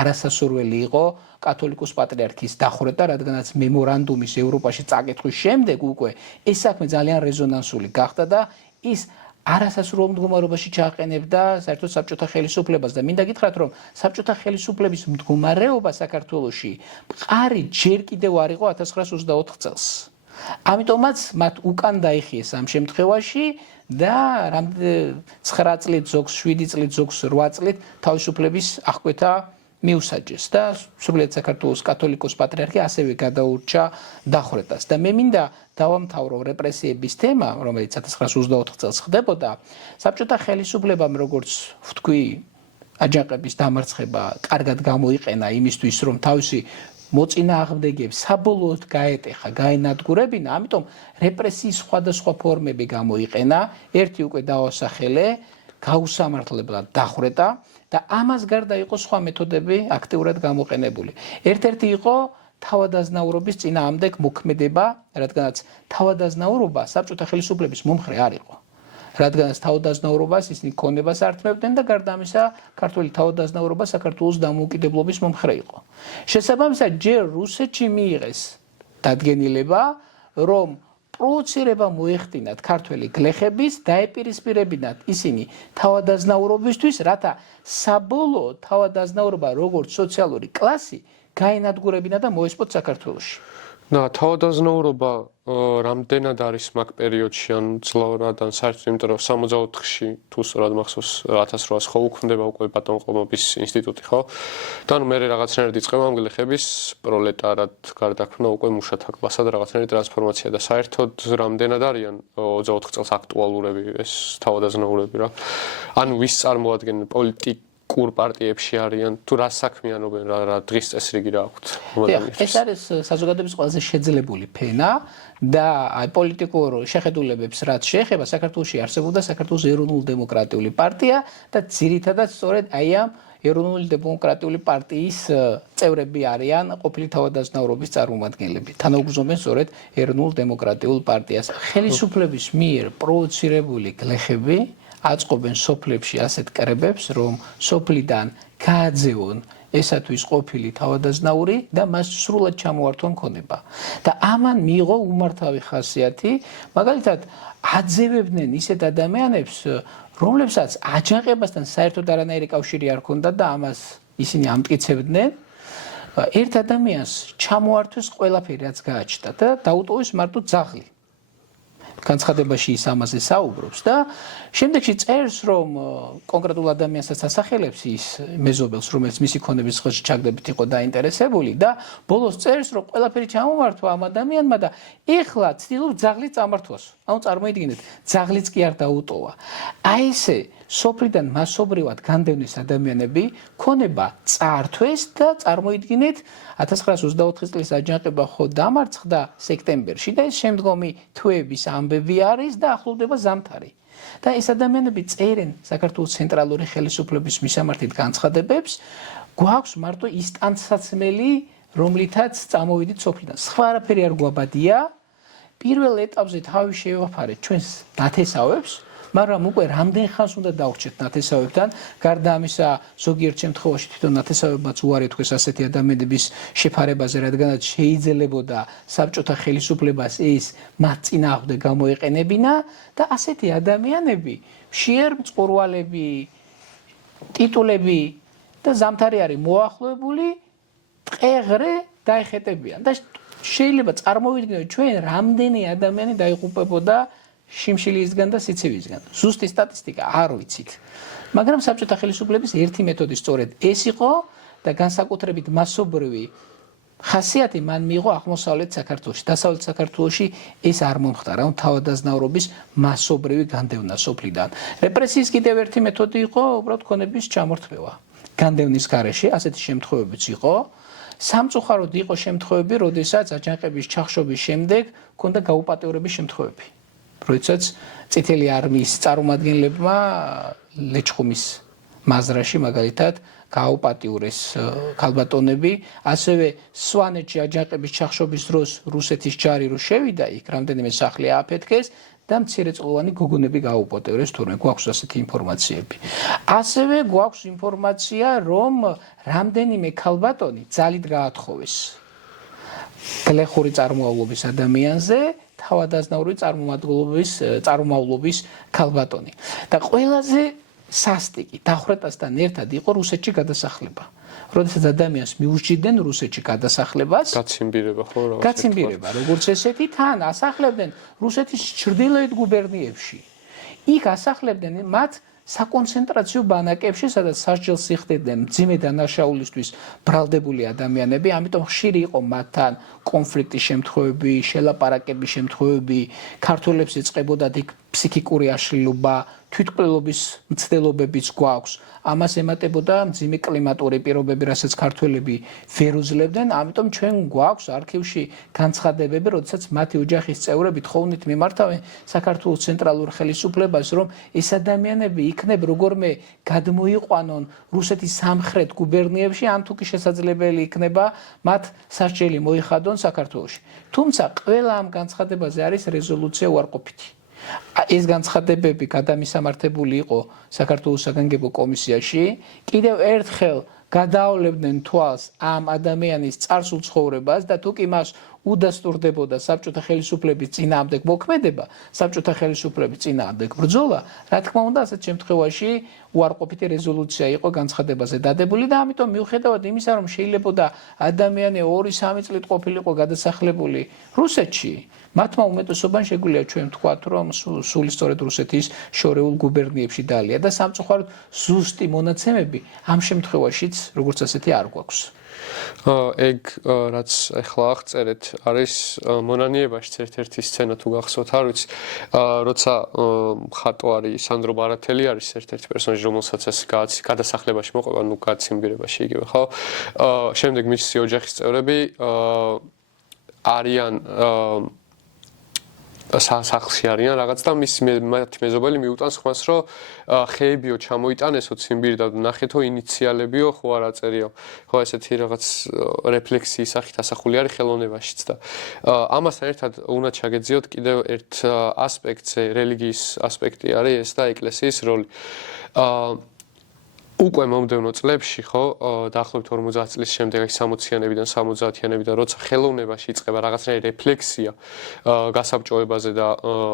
არასასურველი იყო კათოლიკოს პატრიარქის დახვრეტა, რადგანაც მემორანდუმის ევროპაში წაკითხვის შემდეგ უკვე ეს საქმე ძალიან რეზონანსული გახდა და ის არასასურველ მდგომარეობაში ჩააყენებდა საერთოდ საბჭოთა ხელისუფლებას და მინდა გითხრათ, რომ საბჭოთა ხელისუფლების მდგომარეობა საქართველოში მყარი ჯერ კიდევ არ იყო 1924 წელს. ამიტომაც მათ უკან დაიხიეს ამ შემთხვევაში და 9 წლით, ზოგს 7 წლით, ზოგს 8 წლით თავისუფლების აღკვეთა მიუსაჯეს და სრულიად საქართველოს კათოლიკოს პატრიარქი ასევე გადაურჩა დახვრეტას. და მე მინდა დავამთავრო რეპრესიების თემა, რომელიც 1924 წელს ხდებოდა, საბჭოთა ხელისუფლებამ, როგორც ვთქვი, აჯანყების დამარცხება კარგად გამოიყენა იმისთვის, რომ თავისი მოწინააღმდეგეებს საბოლოოდ გაეტეხა, გაენადგურებინა, ამიტომ რეპრესიის სხვადასხვა ფორმები გამოიყენა, ერთი უკვე დაასახელე, გაუსამართლებლად დახვრეტა და ამას გარდა იყო სხვა მეთოდები აქტიურად გამოყენებული. ერთ-ერთი იყო თავადაზნაურობის წინააღმდეგ მოქმედება, რადგანაც თავადაზნაურობა საბჭოთა ხელისუფლების მომხრე არ იყო. რადგანაც თავადაზნაურობას ისინი ქონებას ართმევდნენ და გარდა ამისა ქართული თავადაზნაურობა საქართველოს დამოუკიდებლობის მომხრე იყო. შესაბამისად, ჯერ რუსეთში მიიღეს დადგენილება, რომ პროვოცირება მოეხდინათ ქართველი გლეხების, დაეპირისპირებინათ ისინი თავადაზნაურობისთვის, რათა საბოლოოდ თავადაზნაურობა როგორც სოციალური კლასი გაენადგურებინა და მოესპოთ საქართველოში. თავადაზნაურობა რამდენად არის მაგ პერიოდში ან ძლავრად ან საერთოდ, იმიტომ რომ 64-ში თუ სწორად მახსოვს 1800-ს ხო უქმდება უკვე ბატონყომობის ინსტიტუტი, ხო? და ანუ მე რაღაცნაირად იწყება ამ გლეხების პროლეტარად გარდაქმნა უკვე მუშათა კლასად რაღაცნაირი ტრანსფორმაცია და საერთოდ რამდენად არიან 24 წელს აქტუალურები ეს თავადაზნაურები რა? ან ვის წარმოადგენენ პოლიტიკურ პარტიებში არიან თუ რა საქმიანობენ რა დღის წესრიგი რა აქვთ? ეს არის საზოგადოების ყველაზე შეძლებული ფენა და პოლიტიკურ შეხედულებებს რაც შეეხება საქართველოში არსებობდა საქართველოს ეროვნულ-დემოკრატიული პარტია და ძირითადად სწორედ აი ამ ეროვნულ-დემოკრატიული პარტიის წევრები არიან ყოფილი თავადაზნაურობის წარმომადგენლები. თანაუგრძნობენ სწორედ ეროვნულ-დემოკრატიულ პარტიას. ხელისუფლების მიერ პროვოცირებული გლეხები აწყობენ სოფლებში ასეთ კრებებს, რომ სოფლიდან გააძევონ ესათვის ყოფილი თავადაზნაური და მას სრულად ჩამოართვან ქონება. და ამან მიიღო უმართავი ხასიათი, მაგალითად, აძევებდნენ ისეთ ადამიანებს, რომლებსაც აჯანყებასთან საერთოდ არანაირი კავშირი არ ჰქონდა და ამას ისინი ამტკიცებდნენ. ერთ ადამიანს ჩამოართვეს ყველაფერი, რაც გააჩნდა და დაუტოვეს მარტო ძაღლი. განცხადებაში ის ამაზე საუბრობს და შემდეგში წერს, რომ კონკრეტულ ადამიანსაც ასახელებს ის მეზობელს, რომელიც მისი ქონების ხელში ჩაგდებით იყო დაინტერესებული და ბოლოს წერს, რომ ყველაფერი ჩამომართვა ამ ადამიანმა და ეხლა ცდილობს ძაღლის წამართვას. ანუ წარმოიდგინეთ, ძაღლიც კი არ დაუტოვა. აი ესე სოფლიდან მასობრივად განდევნეს ადამიანები, ქონება წაართვეს და წარმოიდგინეთ 1924 წლის აჯანყება ხო დამარცხდა სექტემბერში და ეს შემდგომი თვეების ამბები არის და ახლოვდება ზამთარი. და ეს ადამიანები წერენ საქართველოს ცენტრალური ხელისუფლების მისამართით განცხადებებს, გვაქვს მარტო ის ტანსაცმელი, რომლითაც წამოვიდით სოფლიდან. სხვა არაფერი არ გვაბადია. პირველ ეტაპზე თავი შევაფარეთ ჩვენს ნათესავებს, მაგრამ უკვე რამდენ ხანს უნდა დავრჩეთ ნათესავებთან, გარდა ამისა ზოგიერთ შემთხვევაში თვითონ ნათესავებმაც უარი თქვეს ასეთი ადამიანების შეფარებაზე, რადგანაც შეიძლებოდა საბჭოთა ხელისუფლებას ეს მათ წინააღმდეგ გამოეყენებინა და ასეთი ადამიანები, მშიერ მწყურვალები, ტიტულები და ზამთარი არის მოახლოებული, ტყეღრე დაეხეტებიან და შეიძლება წარმოვიდგინოთ ჩვენ რამდენი ადამიანი დაიღუპებოდა შიმშილისგან და სიცივისგან. ზუსტი სტატისტიკა არ ვიცით. მაგრამ საბჭოთა ხელისუფლების ერთი მეთოდი სწორედ ეს იყო და განსაკუთრებით მასობრივი ხასიათი მან მიიღო აღმოსავლეთ საქართველოში. დასავლეთ საქართველოში ეს არ მომხდარა, თავადაზნაურობის მასობრივი განდევნა სოფლიდან. რეპრესიის კიდევ ერთი მეთოდი იყო უბრალოდ ქონების ჩამორთმევა. განდევნის გარეშე ასეთი შემთხვევებიც იყო. სამწუხაროდ იყო შემთხვევები, როდესაც აჯანყების ჩახშობის შემდეგ ჰქონდა გაუპატიურების შემთხვევები. როდესაც წითელი არმიის წარმომადგენლებმა ლეჩხუმის მაზრაში მაგალითად გააუპატიურეს ქალბატონები, ასევე სვანეთში აჯანყების ჩახშობის დროს რუსეთის ჯარი რო შევიდა იქ, რამდენიმე სახლი ააფეთქეს და მცირეწლოვანი გოგონები გააუპატევრეს თურმე გვაქვს ასეთი ინფორმაციები. ასევე გვაქვს ინფორმაცია, რომ რამდენიმე ქალბატონი ძალით გაათხოვეს გლეხური წარმომავლობის ადამიანზე თავადაზნაური წარმომავლობის ქალბატონი. და ყველაზე სასტიკი დახვრეტასთან ერთად იყო რუსეთში გადასახლება. როდესაც ადამიანს მიუსჯიდნენ რუსეთში გადასახლებას, გაციმბირება ხო რა. გაციმბირება, როგორც ესეთი, თან ასახლებდნენ რუსეთის ჩრდილოეთ გუბერნიებში. იქ ასახლებდნენ მათ საკონცენტრაციო ბანაკებში, სადაც სასჯელს იხდიდნენ მძიმე დანაშაულისთვის ბრალდებული ადამიანები, ამიტომ ხშირი იყო მათთან კონფლიქტის შემთხვევები, შელაპარაკების შემთხვევები, ქართველებს ეწყებოდათ იქ ფსიქიკური აშლილობა, თვითმკვლელობის მცდელობებიც გვაქვს. ამას ემატებოდა მძიმე კლიმატური პირობები, რასაც ქართველები ვერ უძლებდნენ, ამიტომ ჩვენ გვაქვს არქივში განცხადებები, როდესაც მათი ოჯახის წევრები თხოვნით მიმართავენ საქართველოს ცენტრალურ ხელისუფლებას, რომ ეს ადამიანები იქნებ როგორმე გადმოიყვანონ რუსეთის სამხრეთ გუბერნიებში, ან თუ კი შესაძლებელი იქნება მათ სასჯელი მოიხადონ საქართველოში. თუმცა ყველა ამ განცხადებაზე არის რეზოლუცია უარყოფითი. ეს განცხადებები გადამისამართებული იყო საქართველოს საგანგებო კომისიაში, კიდევ ერთხელ გადაავლებდნენ თვალს ამ ადამიანის წარსულ ცხოვრებას და თუ კი მას უდასტურდებოდა საბჭოთა ხელისუფლების წინააღმდეგ მოქმედება, საბჭოთა ხელისუფლების წინააღმდეგ ბრძოლა, რა თქმა უნდა, ასეთ შემთხვევაში უარყოფითი რეზოლუცია იყო განცხადებაზე დადებული და ამიტომ მიუხედავად იმისა, რომ შეიძლებოდა ადამიანი 2-3 წლით ყოფილიყო გადასახლებული რუსეთში, მათმა უმეტესობამ შეგვიძლია ჩვენ ვთქვათ, რომ სული სწორედ რუსეთის შორეულ გუბერნიებში დალია და სამწუხაროდ ზუსტი მონაცემები ამ შემთხვევაშიც როგორც ასეთი არ გვაქვს. ეგ რაც ახლა აღწერეთ არის მონანიებაშიც ერთ-ერთი სცენა თუ გახსოვთ არ ვიცი როცა მხატვარი სანდრო ბარათელი არის ერთ-ერთი პერსონაჟი რომელსაც ეს გადასახლებაში მოყვება ნუ გაციმბირებაში იგივე ხო შემდეგ მისი ოჯახის წევრები არიან სახლში არიან რაღაც და მათი მეზობელი მიუტანს ხმას რომ ხეებიო ჩამოიტანესო ციმბირი და ნახეთო ინიციალებიო ხო არ აწერიო ხო ესეთი რაღაც რეფლექსიის სახით ასახული არის ხელოვნებაშიც და ამასთან ერთად უნდა ჩაგეძიოთ კიდევ ერთ ასპექტზე რელიგიის ასპექტი არის ეს და ეკლესიის როლი უკვე მომდევნო წლებში ხო დაახლოებით 50 წლის შემდეგ 60-იანებიდან 70-იანებიდან როცა ხელოვნებაში იწყება რაღაცნაირი რეფლექსია გასაბჭოებაზე და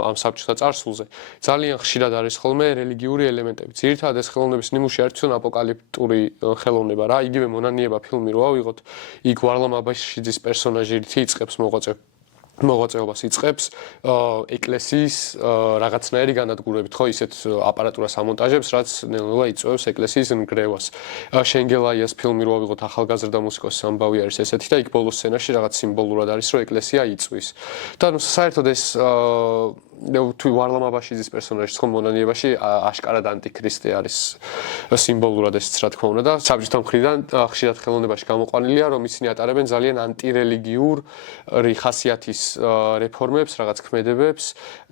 ამ საბჭოთა წარსულზე ძალიან ხშირად არის ხოლმე რელიგიური ელემენტები. ძირითადად ეს ხელოვნების ნიმუში არის თვითონ აპოკალიფტური ხელოვნება რა. იგივე მონანიება ფილმი რო ავიღოთ, იქ ვარლამ აბაშიძის პერსონაჟი რითი იწყებს მოღვაწეობას იწყებს ეკლესიის რაღაცნაირი განადგურებით ხო ისეთ აპარატურას ამონტაჟებს რაც ნელ-ნელა იწვევს ეკლესიის ნგრევას. შენგელაიას ფილმი რო ავიღოთ ახალგაზრდა მუსიკოსის ამბავი არის ესეთი და იქ ბოლოს სცენაში რაღაც სიმბოლურად არის რომ ეკლესია იწვის. და ნუ საერთოდ ეს თუ ვარლამ აბაშიძის პერსონაჟი ხო მონანიებაში აშკარად ანტიქრისტე არის სიმბოლურად ესეც რა თქმა უნდა და საბჭოთა მხრიდან ხშირად ხელოვნებაში გამოყვანილია რომ ისინი ატარებენ ძალიან ანტირელიგიური ხასიათის რეფორმებს, რაღაც ქმედებებს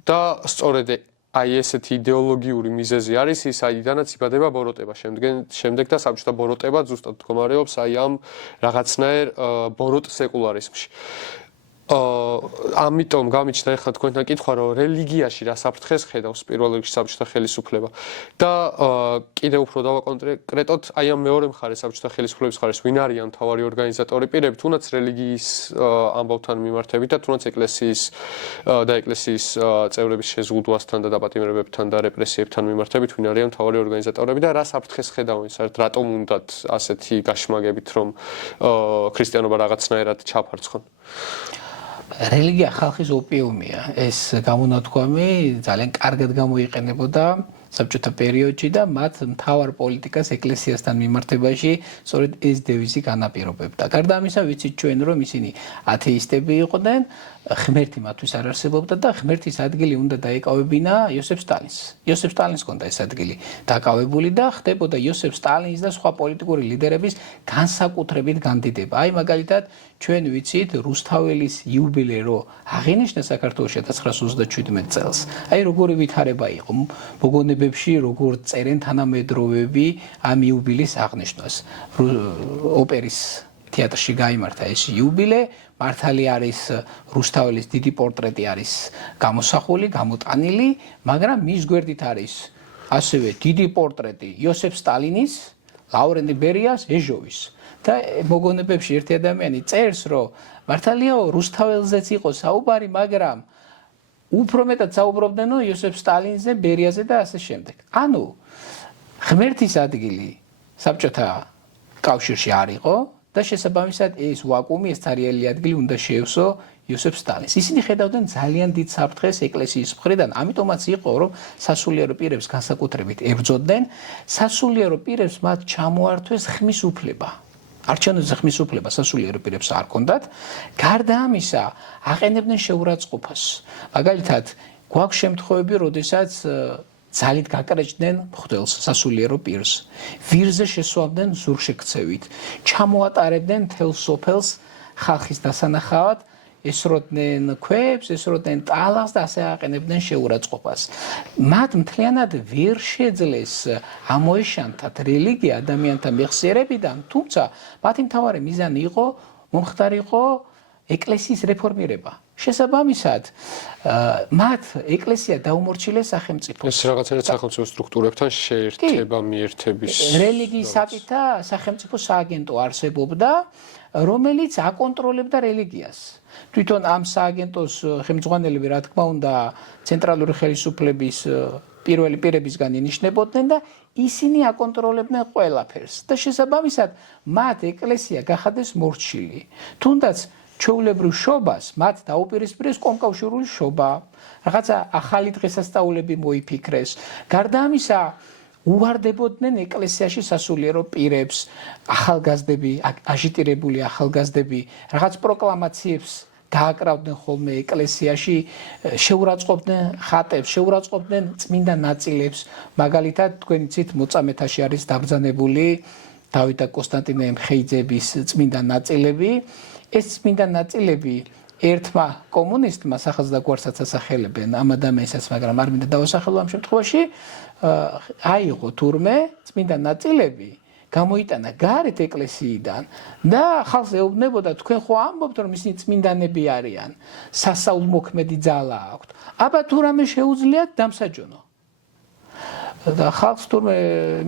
და სწორედ აი ესეთი იდეოლოგიური მიზეზი არის ის აიდანაც იბადება ბოროტება შემდეგ და საბჭოთა ბოროტება ზუსტად მდგომარეობს აი ამ რაღაცნაირ ბოროტ სეკულარიზმში. ამიტომ გამიჩნდა ახლა თქვენთან კითხვა რომ რელიგიაში რა საფრთხეს ხედავს პირველ რიგში საბჭოთა ხელისუფლება და კიდევ უფრო დავაკონკრეტოთ აი ამ მეორე მხარეს საბჭოთა ხელისუფლების მხარეს ვინ არიან მთავარი ორგანიზატორი პირები თუნდაც რელიგიის ამბავთან მიმართებით და თუნდაც ეკლესიის და ეკლესიის წევრების შეზღუდვასთან და დაპატიმრებებთან და რეპრესიებთან მიმართებით ვინ არიან მთავარი ორგანიზატორები და რა საფრთხეს ხედავენ საერთოდ რატომ უნდათ ასეთი გაშმაგებით რომ ქრისტიანობა რაღაცნაირად ჩაფარცხონ რელიგია ხალხის ოპიუმია. ეს გამონათქვამი ძალიან კარგად გამოიყენებოდა საბჭოთა პერიოდში და მათ მთავარ პოლიტიკას ეკლესიასთან მიმართებაში სწორედ ეს დევიზი განაპირობებდა. გარდა ამისა, ვიცით ჩვენ რომ ისინი ათეისტები იყვნენ, ღმერთი მათთვის არ არსებობდა და ღმერთის ადგილი უნდა დაეკავებინა იოსებ სტალინს. იოსებ სტალინს ჰქონდა ეს ადგილი დაკავებული და ხდებოდა იოსებ სტალინის და სხვა პოლიტიკური ლიდერების განსაკუთრებით განდიდება. აი მაგალითად ჩვენ ვიცით რუსთაველის იუბილე რო აღინიშნა საქართველოს 1927 წელს. აი როგორი ვითარება იყო მოგონებებში როგორ წერენ თანამედროვეები ამ იუბილის აღნიშვნას. ოპერის თეატრში გაიმართა ეს იუბილე, მართალი არის რუსთაველის დიდი პორტრეტი არის გამოსახული, გამოტანილი, მაგრამ მის გვერდით არის ასევე დიდი პორტრეტი იოსებ სტალინის, ლავრენტი ბერიას, ეჟოვის. და მოგონებებში ერთი ადამიანი წერს, რომ მართალიაო, რუსთაველზეც იყო საუბარი, მაგრამ უფრო მეტად საუბრობდნენო იოსებ სტალინზე, ბერიაზე და ასე შემდეგ. ანუ ღმერთის ადგილი საბჭოთა კავშირში არ იყო და შესაბამისად ეს ვაკუუმი, ეს ცარიელი ადგილი უნდა შეევსო იოსებ სტალინს. ისინი ხედავდნენ ძალიან დიდ საფრთხეს ეკლესიის მხრიდან, ამიტომაც იყო, რომ სასულიერო პირებს განსაკუთრებით ებრძოდნენ, სასულიერო პირებს მათ ჩამოართვეს ხმის უფლება. არჩევნებზე ხმის უფლება სასულიერო პირებს არ ჰქონდათ, გარდა ამისა, აყენებდნენ შეურაცხყოფას. მაგალითად, გვაქვს შემთხვევები, როდესაც ძალით გაკრეჭდნენ მღვდელს, სასულიერო პირს, ვირზე შესვამდნენ ზურგშექცევით, ჩამოატარებდნენ მთელ სოფელს ხალხის დასანახავად, ესროდნენ ქვებს, ესროდნენ ტალახს და ასე აყენებდნენ შეურაცხყოფას. მათ მთლიანად ვერ შეძლეს ამოეშანთათ რელიგია ადამიანთა მეხსიერებიდან, თუმცა მათი მთავარი მიზანი იყო მომხდარიყო ეკლესიის რეფორმირება. შესაბამისად, მათ ეკლესია დაუმორჩილეს სახელმწიფოს. ეს რაღაცნაირად სახელმწიფო სტრუქტურებთან შეერთება, მიერთების. რელიგიის საკითხა სახელმწიფო სააგენტო არსებობდა, რომელიც აკონტროლებდა რელიგიას. თვითონ ამ სააგენტოს ხელმძღვანელები, რა თქმა უნდა, ცენტრალური ხელისუფლების პირველი პირებისგან ინიშნებოდნენ და ისინი აკონტროლებდნენ ყველაფერს. და შესაბამისად, მათ ეკლესია გახადეს მორჩილი. თუნდაც ჩვეულებრივ შობას მათ დაუპირისპირეს კომკავშირული შობა, რაღაცა ახალი დღესასწაულები მოიფიქრეს. გარდა ამისა, უვარდებოდნენ ეკლესიაში სასულიერო პირებს, ახალგაზრდები, აჟიტირებული ახალგაზრდები, რაღაც პროკლამაციებს გააკრავდნენ ხოლმე ეკლესიაში, შეურაცხყოფდნენ ხატებს, შეურაცხყოფდნენ წმინდა ნაწილებს. მაგალითად, თქვენი ცით მოწამეთაში არის დაბრძანებული დავით და კონსტანტინე მხეიძების წმინდა ნაწილები. ეს წმინდა ნაწილები ერთმა კომუნისტმა სახელს და გვარსაც ასახელებენ ამ ადამიანსაც, მაგრამ არ მინდა დავასახელო ამ შემთხვევაში, აიღო თურმე წმინდა ნაწილები, გამოიტანა გარეთ ეკლესიიდან და ხალხს ეუბნებოდა, თქვენ ხო ამბობთ, რომ ისინი წმინდანები არიან, სასაულმოქმედი ძალა აქვთ. აბა თუ რამე შეუძლიათ დამსაჯონო. და ხალხს თურმე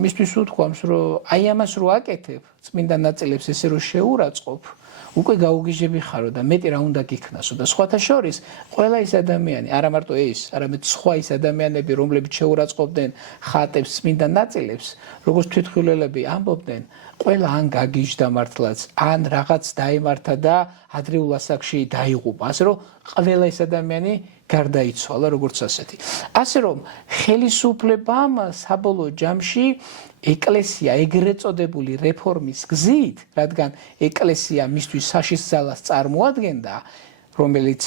მისთვის უთქვამს, რომ აი ამას რო აკეთებ, წმინდა ნაწილებს ესე რო შეურაცხყოფ, უკვე გაუგიჟები ხარო და მეტი რა უნდა გიქნასო და სხვათა შორის ყველა ის ადამიანი, არა მარტო ეს, არამედ სხვა ის ადამიანები, რომლებიც შეურაცხყოფდნენ ხატებს, წმინდა ნაწილებს, როგორც თვითმხილველები ამბობდნენ, ყველა ან გაგიჟდა მართლაც, ან რაღაც დაემართა და ადრეულ ასაკში დაიღუპა, ასე რომ ყველა ის ადამიანი გარდაიცვალა როგორც ასეთი. ასე რომ ხელისუფლებამ საბოლოო ჯამში ეკლესია ეგრეთ წოდებული რეფორმის გზით, რადგან ეკლესია მისთვის საშიშ ძალას წარმოადგენდა, რომელიც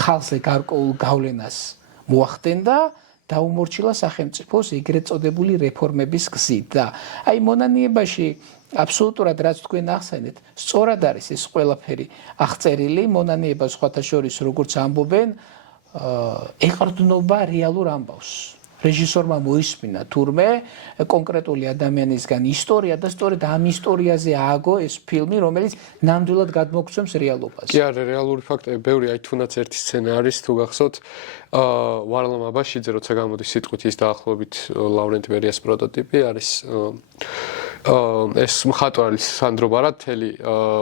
ხალხზე გარკვეულ გავლენას მოახდენდა, დაუმორჩილა სახელმწიფოს ეგრეთ წოდებული რეფორმების გზით და აი მონანიებაში აბსოლუტურად რაც თქვენ ახსენეთ, სწორად არის ეს ყველაფერი აღწერილი, მონანიება სხვათა შორის როგორც ამბობენ, ეყრდნობა რეალურ ამბავს. რეჟისორმა მოისმინა თურმე კონკრეტული ადამიანისგან ისტორია და სწორედ ამ ისტორიაზე ააგო ეს ფილმი, რომელიც ნამდვილად გადმოგცემს რეალობას. კი არა, რეალური ფაქტები ბევრი, აი თუნდაც ერთი სცენა არის, თუ გახსოვთ, ვარლამ აბაშიძე, როცა გამოდის სიტყვით ის დაახლოებით ლავრენტი ბერიას პროტოტიპი არის ეს მხატვარი სანდრო ბარათელი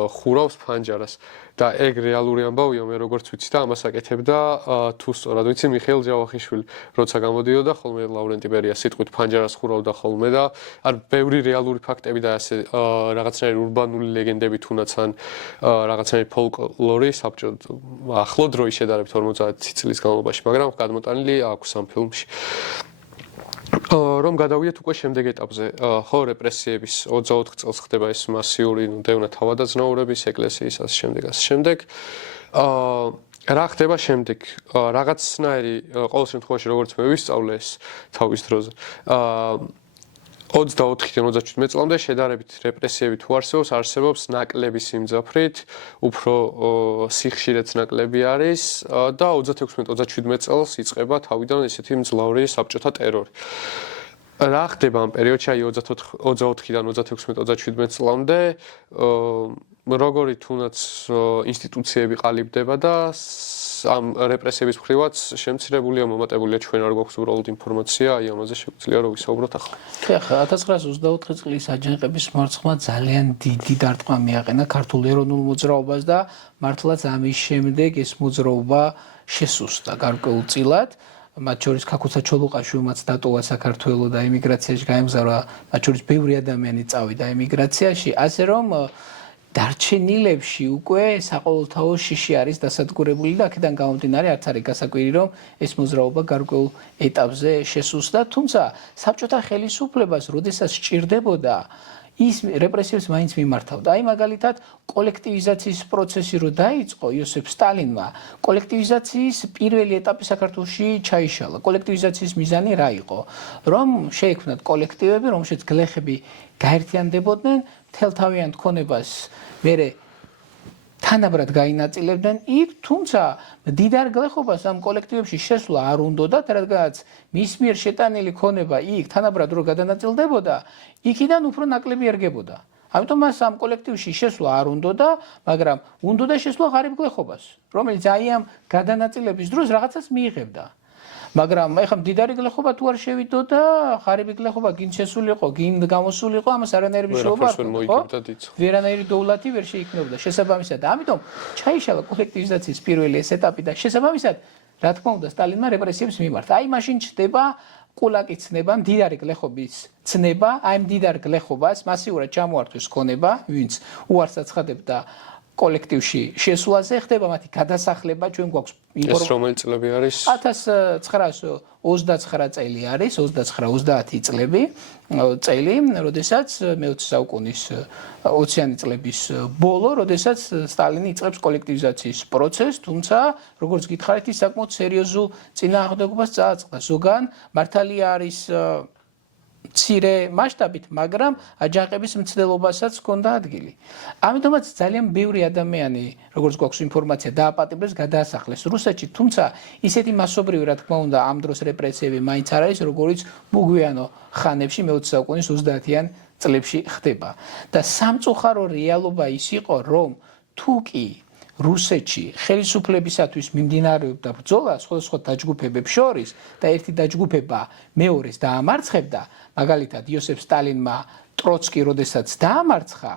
ხურავს ფანჯარას და ეგ რეალური ამბავია, მე როგორც ვიცი და ამას აკეთებდა თუ სწორად ვიცი მიხეილ ჯავახიშვილი, როცა გამოდიოდა ხოლმე ლავრენტი ბერიას სიტყვით ფანჯარას ხურავდა ხოლმე და არ ბევრი რეალური ფაქტები და ასე რაღაცნაირი ურბანული ლეგენდები თუნდაც ან რაღაცნაირი ფოლკლორი საბჭო ახლო დროის შედარებით 50 წლის განმავლობაში, მაგრამ გადმოტანილი აქვს ამ ფილმში. რომ გადავიდეთ უკვე შემდეგ ეტაპზე, ხო რეპრესიების 24 წელს ხდება ეს მასიური დევნა თავადაზნაურების ეკლესიის ასე შემდეგ. რა ხდება შემდეგ? რაღაცნაირი ყოველ შემთხვევაში როგორც მე ვისწავლე ეს თავის დროზე 24-დან 27 წლამდე შედარებით რეპრესიები თუ არსებობს ნაკლები სიმძაფრით, უფრო სიხშირეც ნაკლები არის და 36-27 წელს იწყება თავიდან ესეთი მძლავრი საბჭოთა ტერორი. რა ხდება ამ პერიოდში, აი 24-დან 36-27 წლამდე როგორი თუნდაც ინსტიტუციები ყალიბდება და ამ რეპრესიების მხრივაც შემცირებულია, მომატებულია ჩვენ არ გვაქვს უბრალოდ ინფორმაცია, აი ამაზე შეგვიძლია რომ ვისაუბროთ ახლა. ხა 1924 წლის აჯანყების მარცხმა ძალიან დიდი დარტყმა მიაყენა ქართულ ეროვნულ მოძრაობას და მართლაც ამის შემდეგ ეს მოძრაობა შესუსტა გარკვეულწილად. მათ შორის ქაქუცა ჩოლოყაშვილმაც დატოვა საქართველოს და ემიგრაციაში გაემგზავრა, მათ შორის ბევრი ადამიანი წავიდა ემიგრაციაში, ასე რომ დარჩენილებში უკვე საყოველთაო შიში არის დასადგურებული და აქედან გამომდინარე არც არის გასაკვირი რომ ეს მოძრაობა გარკვეულ ეტაპზე შესუსტდა, თუმცა საბჭოთა ხელისუფლებას როდესაც სჭირდებოდა ის რეპრესიებს მაინც მიმართავდა. აი მაგალითად კოლექტივიზაციის პროცესი რო დაიწყო იოსებ სტალინმა, კოლექტივიზაციის პირველი ეტაპი საქართველოში ჩაიშალა. კოლექტივიზაციის მიზანი რა იყო? რომ შეექმნათ კოლექტივები, რომელშიც გლეხები გაერთიანდებოდნენ, თელთავიან ქონებას მერე თანაბრად გაინაწილებდნენ იქ, თუმცა მდიდარ გლეხობას ამ კოლექტივებში შესვლა არ უნდოდათ, რადგანაც მის მიერ შეტანილი ქონება იქ თანაბრად რო გადანაწილდებოდა, იქიდან უფრო ნაკლები ერგებოდა. ამიტომ მას ამ კოლექტივში შესვლა არ უნდოდა, მაგრამ უნდოდა შესვლა ღარიბ გლეხობას, რომელიც აი ამ გადანაწილების დროს რაღაცას მიიღებდა. მაგრამ ეხლა მდიდარი გლეხობა თუ არ შევიდოდა, ღარიბი გლეხობა გინ შესულიყო, გინ გამოსულიყო, ამას არანაირი მნიშვნელობა არ მოიგებდა დიცხ. ვერანაირი დოვლათი ვერ შეიქმნებოდა შესაბამისად. ამიტომ ჩაიშალა კოლექტივიზაციის პირველი ეს ეტაპი და შესაბამისად, რა თქმა უნდა, სტალინმა რეპრესიებს მიმართა. აი მაშინ ჩდება კულაკის ცნება, მდიდარი გლეხობის ცნება, აი მდიდარ გლეხობას მასიურად ჩამოართვეს ქონება, ვინც უარს აცხადებდა კოლექტივში შესვლაზე, ხდება მათი გადასახლება, ჩვენ გვაქვს ეს რომელი წლები არის? 1929 წელი არის, 29-30 წელი, როდესაც მე-20 საუკუნის 20-იანი წლების ბოლო, როდესაც სტალინი იწყებს კოლექტივიზაციის პროცესს, თუმცა როგორც გითხარით, ის საკმაოდ სერიოზულ წინააღმდეგობას წააწყდა. ზოგან მართალია არის მცირე მასშტაბით, მაგრამ აჯანყების მცდელობასაც ჰქონდა ადგილი. ამიტომაც ძალიან ბევრი ადამიანი, როგორც გვაქვს ინფორმაცია, დააპატიმრეს, გადაასახლეს რუსეთში, თუმცა ისეთი მასობრივი, რა თქმა უნდა, ამ დროს რეპრესიები მაინც არ არის, როგორც მოგვიანო ხანებში მე-20 საუკუნის 30-იან წლებში ხდება. და სამწუხარო რეალობა ის იყო, რომ თუ კი რუსეთში ხელისუფლებისათვის მიმდინარეობდა ბრძოლა სხვადასხვა დაჯგუფებებს შორის და ერთი დაჯგუფება მეორეს დაამარცხებდა, მაგალითად იოსებ სტალინმა ტროცკი როდესაც დაამარცხა,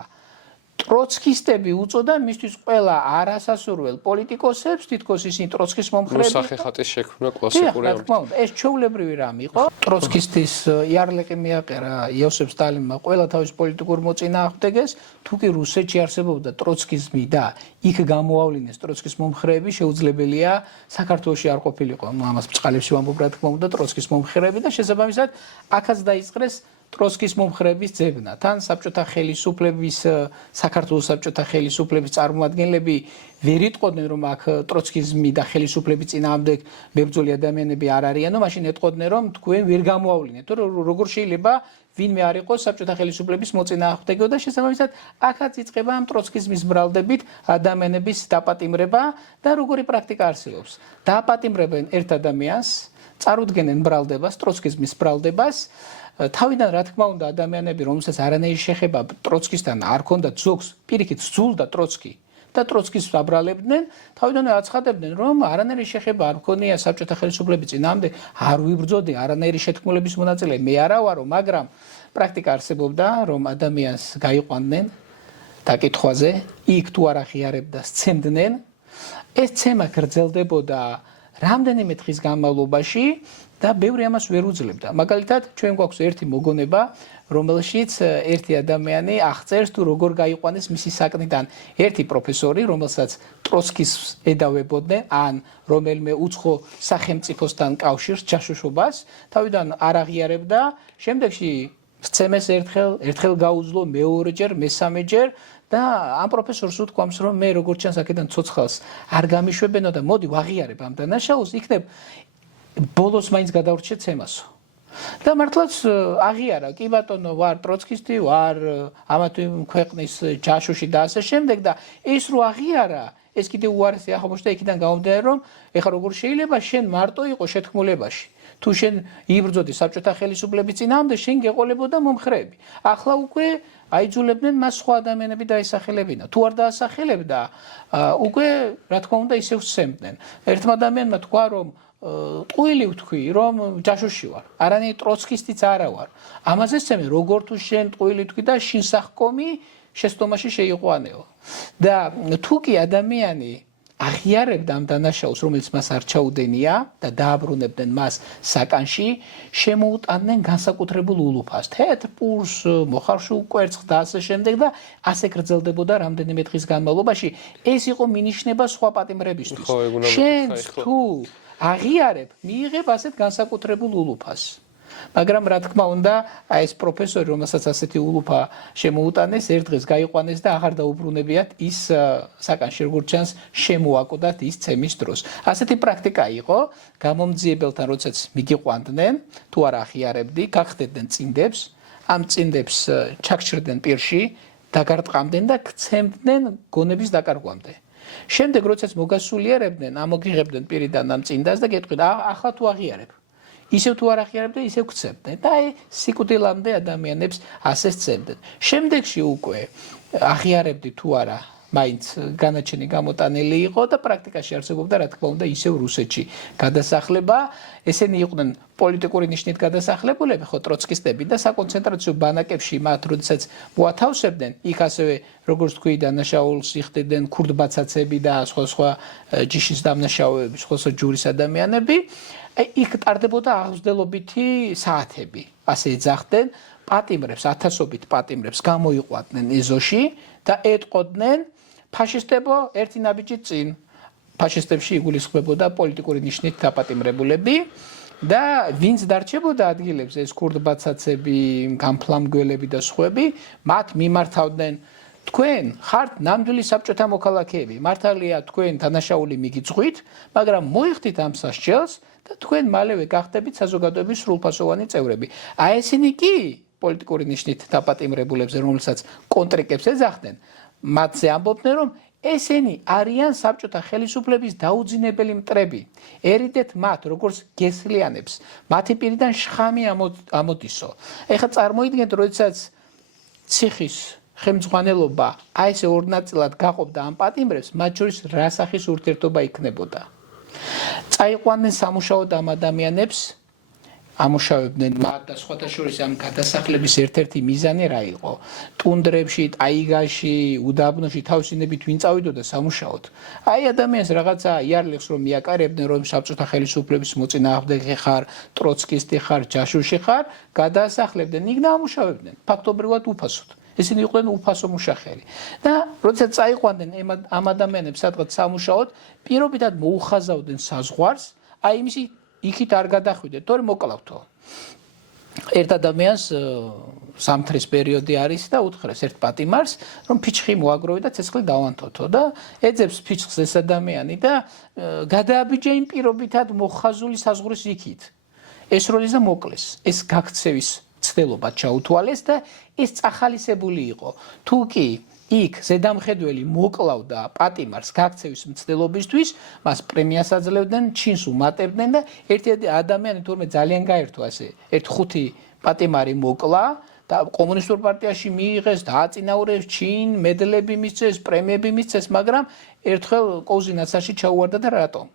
ტროცკისტები უწოდა მისთვის ყველა არასასურველ პოლიტიკოსებს, თითქოს ისინი ტროცკის მომხრეები. მოსახეხატის შექმნა კლასიკური ამბავი. ეს ჩვეულებრივი რამ იყო. ტროცკისტის იარლიყი მიაყარა იოსებ სტალინმა ყველა თავის პოლიტიკურ მოწინააღმდეგეს, თუ კი რუსეთში არსებობდა ტროცკიზმი და იქ გამოავლინეს ტროცკის მომხრეები, შეუძლებელია საქართველოში არ ყოფილიყო. ამას ბწყალებში ვამბობ, რა თქმა უნდა, ტროცკის მომხრეები და შესაბამისად აქაც დაიწყეს ტროცკის მომხრეების ძებნა. თან საბჭოთა ხელისუფლების, საქართველოს საბჭოთა ხელისუფლების წარმომადგენლები ვერ იტყოდნენ, რომ აქ ტროცკიზმი და ხელისუფლების წინააღმდეგ მებრძოლი ადამიანები არ არიანო, მაშინ ეტყოდნენ, რომ თქვენ ვერ გამოავლინეთ. როგორ შეიძლება ვინმე არ იყოს საბჭოთა ხელისუფლების მოწინააღმდეგე და შესაბამისად აქაც იწყება ამ ტროცკიზმის ბრალდებით ადამიანების დაპატიმრება და როგორი პრაქტიკა არსებობს. დააპატიმრებენ ერთ ადამიანს, წარუდგენენ ბრალდებას, ტროცკიზმის ბრალდებას. თავიდან რა თქმა უნდა ადამიანები, რომელსაც არანაირი შეხება ტროცკისთან არ ქონდა, ზოგს პირიქით სძულდა ტროცკი და ტროცკის აბრალებდნენ, თავიდანვე აცხადებდნენ, რომ არანაირი შეხება არ მქონია საბჭოთა ხელისუფლების წინააღმდეგ, არ ვიბრძოდი, არანაირი შეთქმულების მონაწილე მე არა ვარო, მაგრამ პრაქტიკა არსებობდა, რომ ადამიანს გაიყვანდნენ დაკითხვაზე, იქ თუ არ აღიარებდა, სცემდნენ. ეს ცემა გრძელდებოდა რამდენიმე დღის განმავლობაში და ბევრი ამას ვერ უძლებდა. მაგალითად, ჩვენ გვაქვს ერთი მოგონება, რომელშიც ერთი ადამიანი აღწერს თუ როგორ გაიყვანეს მისი საკნიდან ერთი პროფესორი, რომელსაც ტროცკის ედავებოდნენ, ან რომელიმე უცხო სახელმწიფოსთან კავშირს, ჯაშუშობას, თავიდან არ აღიარებდა, შემდეგში სცემეს ერთხელ გაუძლო, მეორეჯერ, მესამეჯერ და ამ პროფესორს უთქვამს, რომ მე როგორც ჩანს აქედან ცოცხალს არ გამიშვებენო და მოდი ვაღიარებ ამ დანაშაულს, იქნებ ბოლოს მაინც გადავრჩე ცემასო. და მართლაც აღიარა, კი ბატონო, ვარ ტროცკისტი, ვარ ამათი ქვეყნის ჯაშუში და ასე შემდეგ და ის რო აღიარა, ეს კიდე უარესი ახალბოშთა იქიდან გამომდინარე, რომ ეხლა როგორ შეიძლება შენ მარტო იყო შეთქმულებაში. თუ შენ იბრძოდი საბჭოთა ხელისუფლების წინააღმდეგ, შენ გეყოლებოდა მომხრეები. ახლა უკვე აიძულებდნენ მას სხვა ადამიანები დაესახელებინა. თუ არ დაასახელებდა, უკვე რა თქმა უნდა ისევ სცემდნენ. ერთმა ადამიანმა თქვა, რომ ტყუილი ვთქვი, რომ ჯაშუში ვარ. არანაირი ტროცკისტიც არა ვარ. ამაზე სცემე, როგორ თუ შენ ტყუილი ვთქვი და შინსახკომი შეცდომაში შეიყვანეო. და თუ კი ადამიანი აღიარებდა ამ დანაშაულს, რომელიც მას არ ჩაუდენია და დააბრუნებდნენ მას საკანში, შემოუტანდნენ განსაკუთრებულ ულუფას, თეთრ პურს, მოხარშულ კვერცხს და ასე შემდეგ და ასე გრძელდებოდა რამდენიმე დღის განმავლობაში. ეს იყო მინიშნება სხვა პატიმრებისთვის. შენ თუ აღიარებ, მიიღებ ასეთ განსაკუთრებულ ულუფას. მაგრამ რა თქმა უნდა, აი ეს პროფესორი, რომელსაც ასეთი ულუფა შემოუტანეს, ერთ დღეს გაიყვანეს და აღარ დაუბრუნებიათ ის საკანში, როგორც ჩანს, შემოაკვდათ ის ცემის დროს. ასეთი პრაქტიკა იყო, გამომძიებელთან როდესაც მიგიყვანდნენ, თუ არ აღიარებდი, გახდებდნენ წინდებს, ამ წინდებს ჩაგჭრდნენ პირში, დაგარტყამდნენ და გცემდნენ გონების დაკარგვამდე. შემდეგ როდესაც მოგასულიერებდნენ, ამოგიღებდნენ პირიდან ამ წინდას და გეტყვით, ახლა თუ აღიარებ. ისევ თუ არ აღიარებდნენ, ისევ გცემდნენ და აი სიკვდილამდე ადამიანებს ასე სცემდნენ. შემდეგში უკვე აღიარებდი თუ არა, მაინც განაჩენი გამოტანილი იყო და პრაქტიკაში არსებობდა რა თქმა უნდა ისევ რუსეთში გადასახლება. ესენი იყვნენ პოლიტიკური ნიშნით გადასახლებულები, ხო ტროცკისტები და საკონცენტრაციო ბანაკებში მათ როდესაც მოათავსებდნენ, იქ ასევე როგორც თქვი დანაშაულს იხდიდნენ ქურდბაცაცები და სხვა ჯიშის დამნაშავეები, სხვა ჯურის ადამიანები. იქ ტარდებოდა აღზრდელობითი საათები, ასე ეძახდნენ, პატიმრებს, ათასობით პატიმრებს გამოიყვანდნენ ეზოში და ეტყოდნენ ფაშისტებო ერთი ნაბიჯი წინ. ფაშისტებში იგულისხმებოდა პოლიტიკური ნიშნით დაპატიმრებულები და ვინც დარჩებოდა ადგილებზე, ეს ქურდბაცაცები, გამფლამგველები და სხვები, მათ მიმართავდნენ თქვენ ხართ ნამდვილი საბჭოთა მოქალაქეები. მართალია თქვენ დანაშაული მიგიწყვით, მაგრამ მოიხდით ამ სასჯელს და თქვენ მალევე გახდებით საზოგადოების სრულფასოვანი წევრები. აი ესენი კი პოლიტიკური ნიშნით დაპატიმრებულებზე, რომელსაც კონტრიკებს ეძახდნენ, მათზე ამბობდნენ, რომ ესენი არიან საბჭოთა ხელისუფლების დაუძინებელი მტრები. ერიდეთ მათ, როგორც გესლიანებს, მათი პირიდან შხამი ამოდისო. ეხლა წარმოიდგინეთ, როდესაც ციხის ხელმძღვანელობა აი ესე ორ ნაწილად გაყოფდა ამ პატიმრებს, მათ შორის რა სახის ურთიერთობა იქნებოდა. წაიყვანდნენ სამუშაოდ ამ ადამიანებს, ამუშავებდნენ მათ და სხვათა შორის ამ გადასახლების ერთ-ერთი მიზანი რა იყო? ტუნდრებში, ტაიგაში, უდაბნოში თავისინებით ვინ წავიდოდა სამუშაოდ? აი ადამიანს რაღაცა იარლიხს რომ მიაკარებდნენ, რომ საბჭოთა ხელისუფლების მოწინააღმდეგე ხარ, ტროცკისტი ხარ, ჯაშუში ხარ, გადაასახლებდნენ, იქ ამუშავებდნენ, ფაქტობრივად უფასოდ. ესენი იყვნენ უფასო მუშახელი. და როდესაც წაიყვანდნენ ამ ადამიანებს სადღაც სამუშაოდ, პირობითად მოუხაზავდნენ საზღვარს, აი იმისი იქით არ გადახვიდეთ, თორე მოკლავთო. ერთ ადამიანს სამთრის პერიოდი არის და უთხრეს ერთ პატიმარს, რომ ფიჩხი მოაგროვე და ცეცხლი დავანთოთო და ეძებს ფიჩხს ეს ადამიანი და გადააბიჯა იმ პირობითად მოხაზული საზღვრის იქით. ესროლის და მოკლეს. ეს გაქცევის ცდელობა ჩაუთვალეს და ეს წახალისებული იყო. თუ კი იქ ზედამხედველი მოკლავდა პატიმარს გაქცევის მცდელობისთვის, მას პრემიას აძლევდნენ, ჩინს უმატებდნენ და ერთი ადამიანი თურმე ძალიან გაერთო ასე, ერთ ხუთი პატიმარი მოკლა და კომუნისტურ პარტიაში მიიღეს, დააწინაურეს, ჩინ მედლები მისცეს, პრემიები მისცეს, მაგრამ ერთხელ კოზინაცაში ჩაუვარდა და რატომ?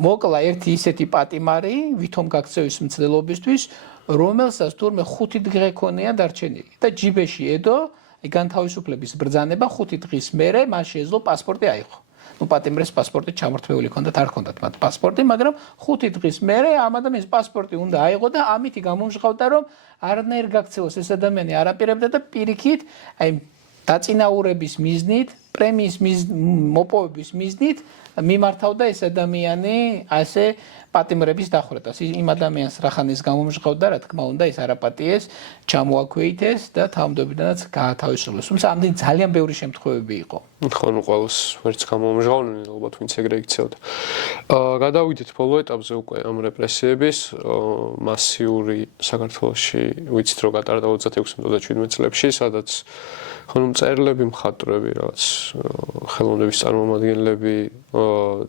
მოკლა ერთი ისეთი პატიმარი ვითომ გაქცევის მცდელობისთვის, რომელსაც თურმე 5 დღე ქონია დარჩენილი და ჯიბეში ედო განთავისუფლების ბრძანება 5 დღის მერე მან შეეძლო პასპორტი აიღო. ნუ პატიმრებს პასპორტი ჩამორთმეული ჰქონდათ, არ ჰქონდათ მათ პასპორტი, მაგრამ 5 დღის მერე ამ ადამიანის პასპორტი უნდა აიღო და ამითი გამომჟღავდა, რომ არანაირ გაქცევას ეს ადამიანი არ აპირებდა და პირიქით, აი დაწინაურების მიზნით, პრემიის მოპოვების მიზნით მიმართავდა ეს ადამიანი ასე პატიმრების დახვრეტას. იმ ადამიანს რახანის გამომჟღავდა, რა თქმა უნდა, ის არაპატიეს, ჩამოაქვეითეს და თავმდებიდანაც გაათავისუფლეს. თუმცა ამდენი ძალიან ბევრი შემთხვევები იყო. ხო, ნუ ყოველს ვერც გამომჟღავნენი, ალბათ ვინც ეგრე იქცევდა. გადავიდეთ ბოლო ეტაპზე უკვე ამ რეპრესიების, მასიური საქართველოში ვიცით რომ გატარდა 26-27 წლებში, სადაც ხო ნუ მწერლები, მხატვრები, რაღაც ხელოვნების წარმომადგენლები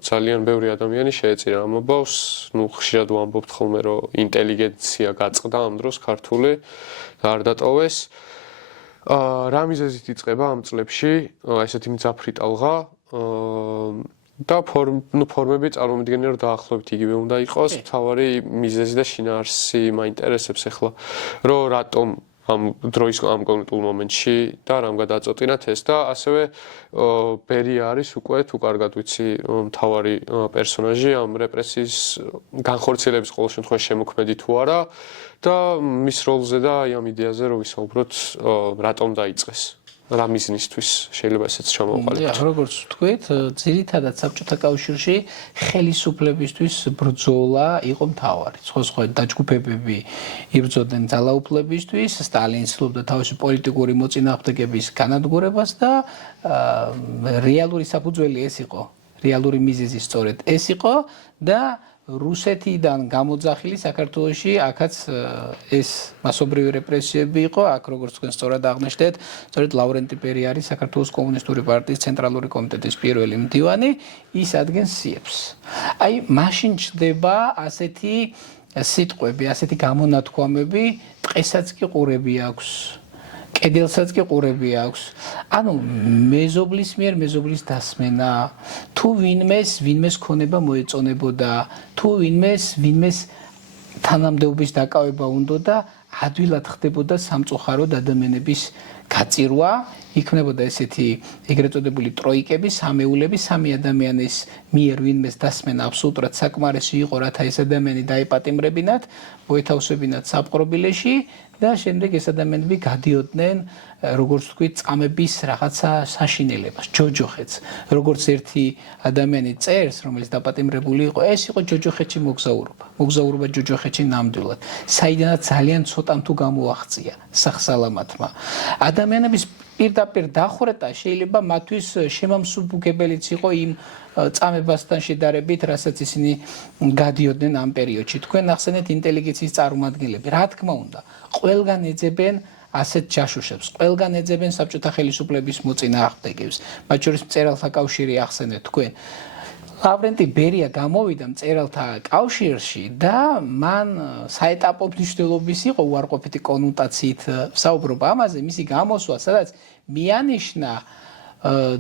ძალიან ბევრი ადამიანი შეეწირა ამ ამბავს, ხშირად ვამბობთ ხოლმე რომ ინტელიგენცია გაწყდა ამ დროს ქართული და არ დატოვეს. რა მიზეზით იწყება ამ წლებში ესეთი მძაფრი ტალღა და ფორმები წარმომიდგენია რომ დაახლოებით იგივე უნდა იყოს. მთავარი მიზეზი და შინაარსი მაინტერესებს ახლა რომ რატომ ამ დროის ამ კონკრეტულ მომენტში და რამ გადაწყვეტინათ ეს და ასევე ბერია არის უკვე თუ კარგად ვიცი მთავარი პერსონაჟი ამ რეპრესიის განხორციელების ყოველ შემთხვევაში შემოქმედი თუ არა და მის როლზე და ამ იდეაზე რომ ვისაუბროთ რატომ დაიწყეს რა მიზნისთვის შეიძლება ესეც ჩამოვყალიბოთ. როგორც ვთქვით, ძირითადად საბჭოთა კავშირში ხელისუფლებისთვის ბრძოლა იყო მთავარი. სხვა დაჯგუფებები იბრძოდნენ ძალაუფლებისთვის, სტალინი ცდილობდა თავისი პოლიტიკური მოწინააღმდეგების განადგურებას და რეალური საფუძველი ეს იყო. რეალური მიზეზი სწორედ ეს იყო და რუსეთიდან გამოძახილი საქართველოში აქაც ეს მასობრივი რეპრესიები იყო, აქ როგორც თქვენ სწორად აღნიშნეთ, სწორედ ლავრენტი პერი არის საქართველოს კომუნისტური პარტიის ცენტრალური კომიტეტის პირველი მდივანი, ის ადგენს სიებს. აი, მაშინ ჩდება ასეთი სიტყვები, ასეთი გამონათქვამები, ტყესაც კი ყურები აქვს. კედელსაც კი ყურები აქვს. ანუ მეზობლის მიერ მეზობლის დასმენა, თუ ვინმეს ქონება მოეწონებოდა, თუ ვინმეს თანამდებობის დაკავება უნდა და ადვილად ხდებოდა სამწუხაროდ ადამიანების გაწირვა, იქნებოდა ესეთი ეგრეთ წოდებული ტროიკები, სამეულები, სამი ადამიანის მიერ ვინმეს დასმენა აბსოლუტურად საკმარისი იყო, რათა ეს ადამიანი დაეპატიმრებინათ, მოეთავსებინათ საპყრობილეში და შემდეგ ეს ადამიანები გადიოდნენ როგორც ვთქვით, წამების რაღაცა საშინელებას, ჯოჯოხეთს. როგორც ერთი ადამიანი წერს, რომელიც დაპატიმრებული იყო, ეს იყო ჯოჯოხეთში მოგზაურობა. მოგზაურობა ჯოჯოხეთში ნამდვილად. საიდანაც ძალიან ცოტამ თუ გამოაღწია სახსალამათმა. ადამიანების პირდაპირ დახვრეტა შეიძლება მათთვის შემამსუბუქებელიც იყო იმ წამებასთან შედარებით, რასაც ისინი გადიოდნენ ამ პერიოდში. თქვენ ახსენეთ ინტელიგენციის წარმომადგენლები, რა თქმა უნდა, ყველგან ეძებენ ასეთ ჯაშუშებს, ყველგან ეძებენ საბჭოთა ხელისუფლების მოწინააღმდეგებს, მათ შორის მწერალთა კავშირი ახსენეთ თქვენ. ლავრენტი ბერია გამოვიდა მწერალთა კავშირში და მან საეტაპო მნიშვნელობის იყო უარყოფითი კონოტაციით საუბრობა ამაზე, მისი გამოსვლა, სადაც მიანიშნა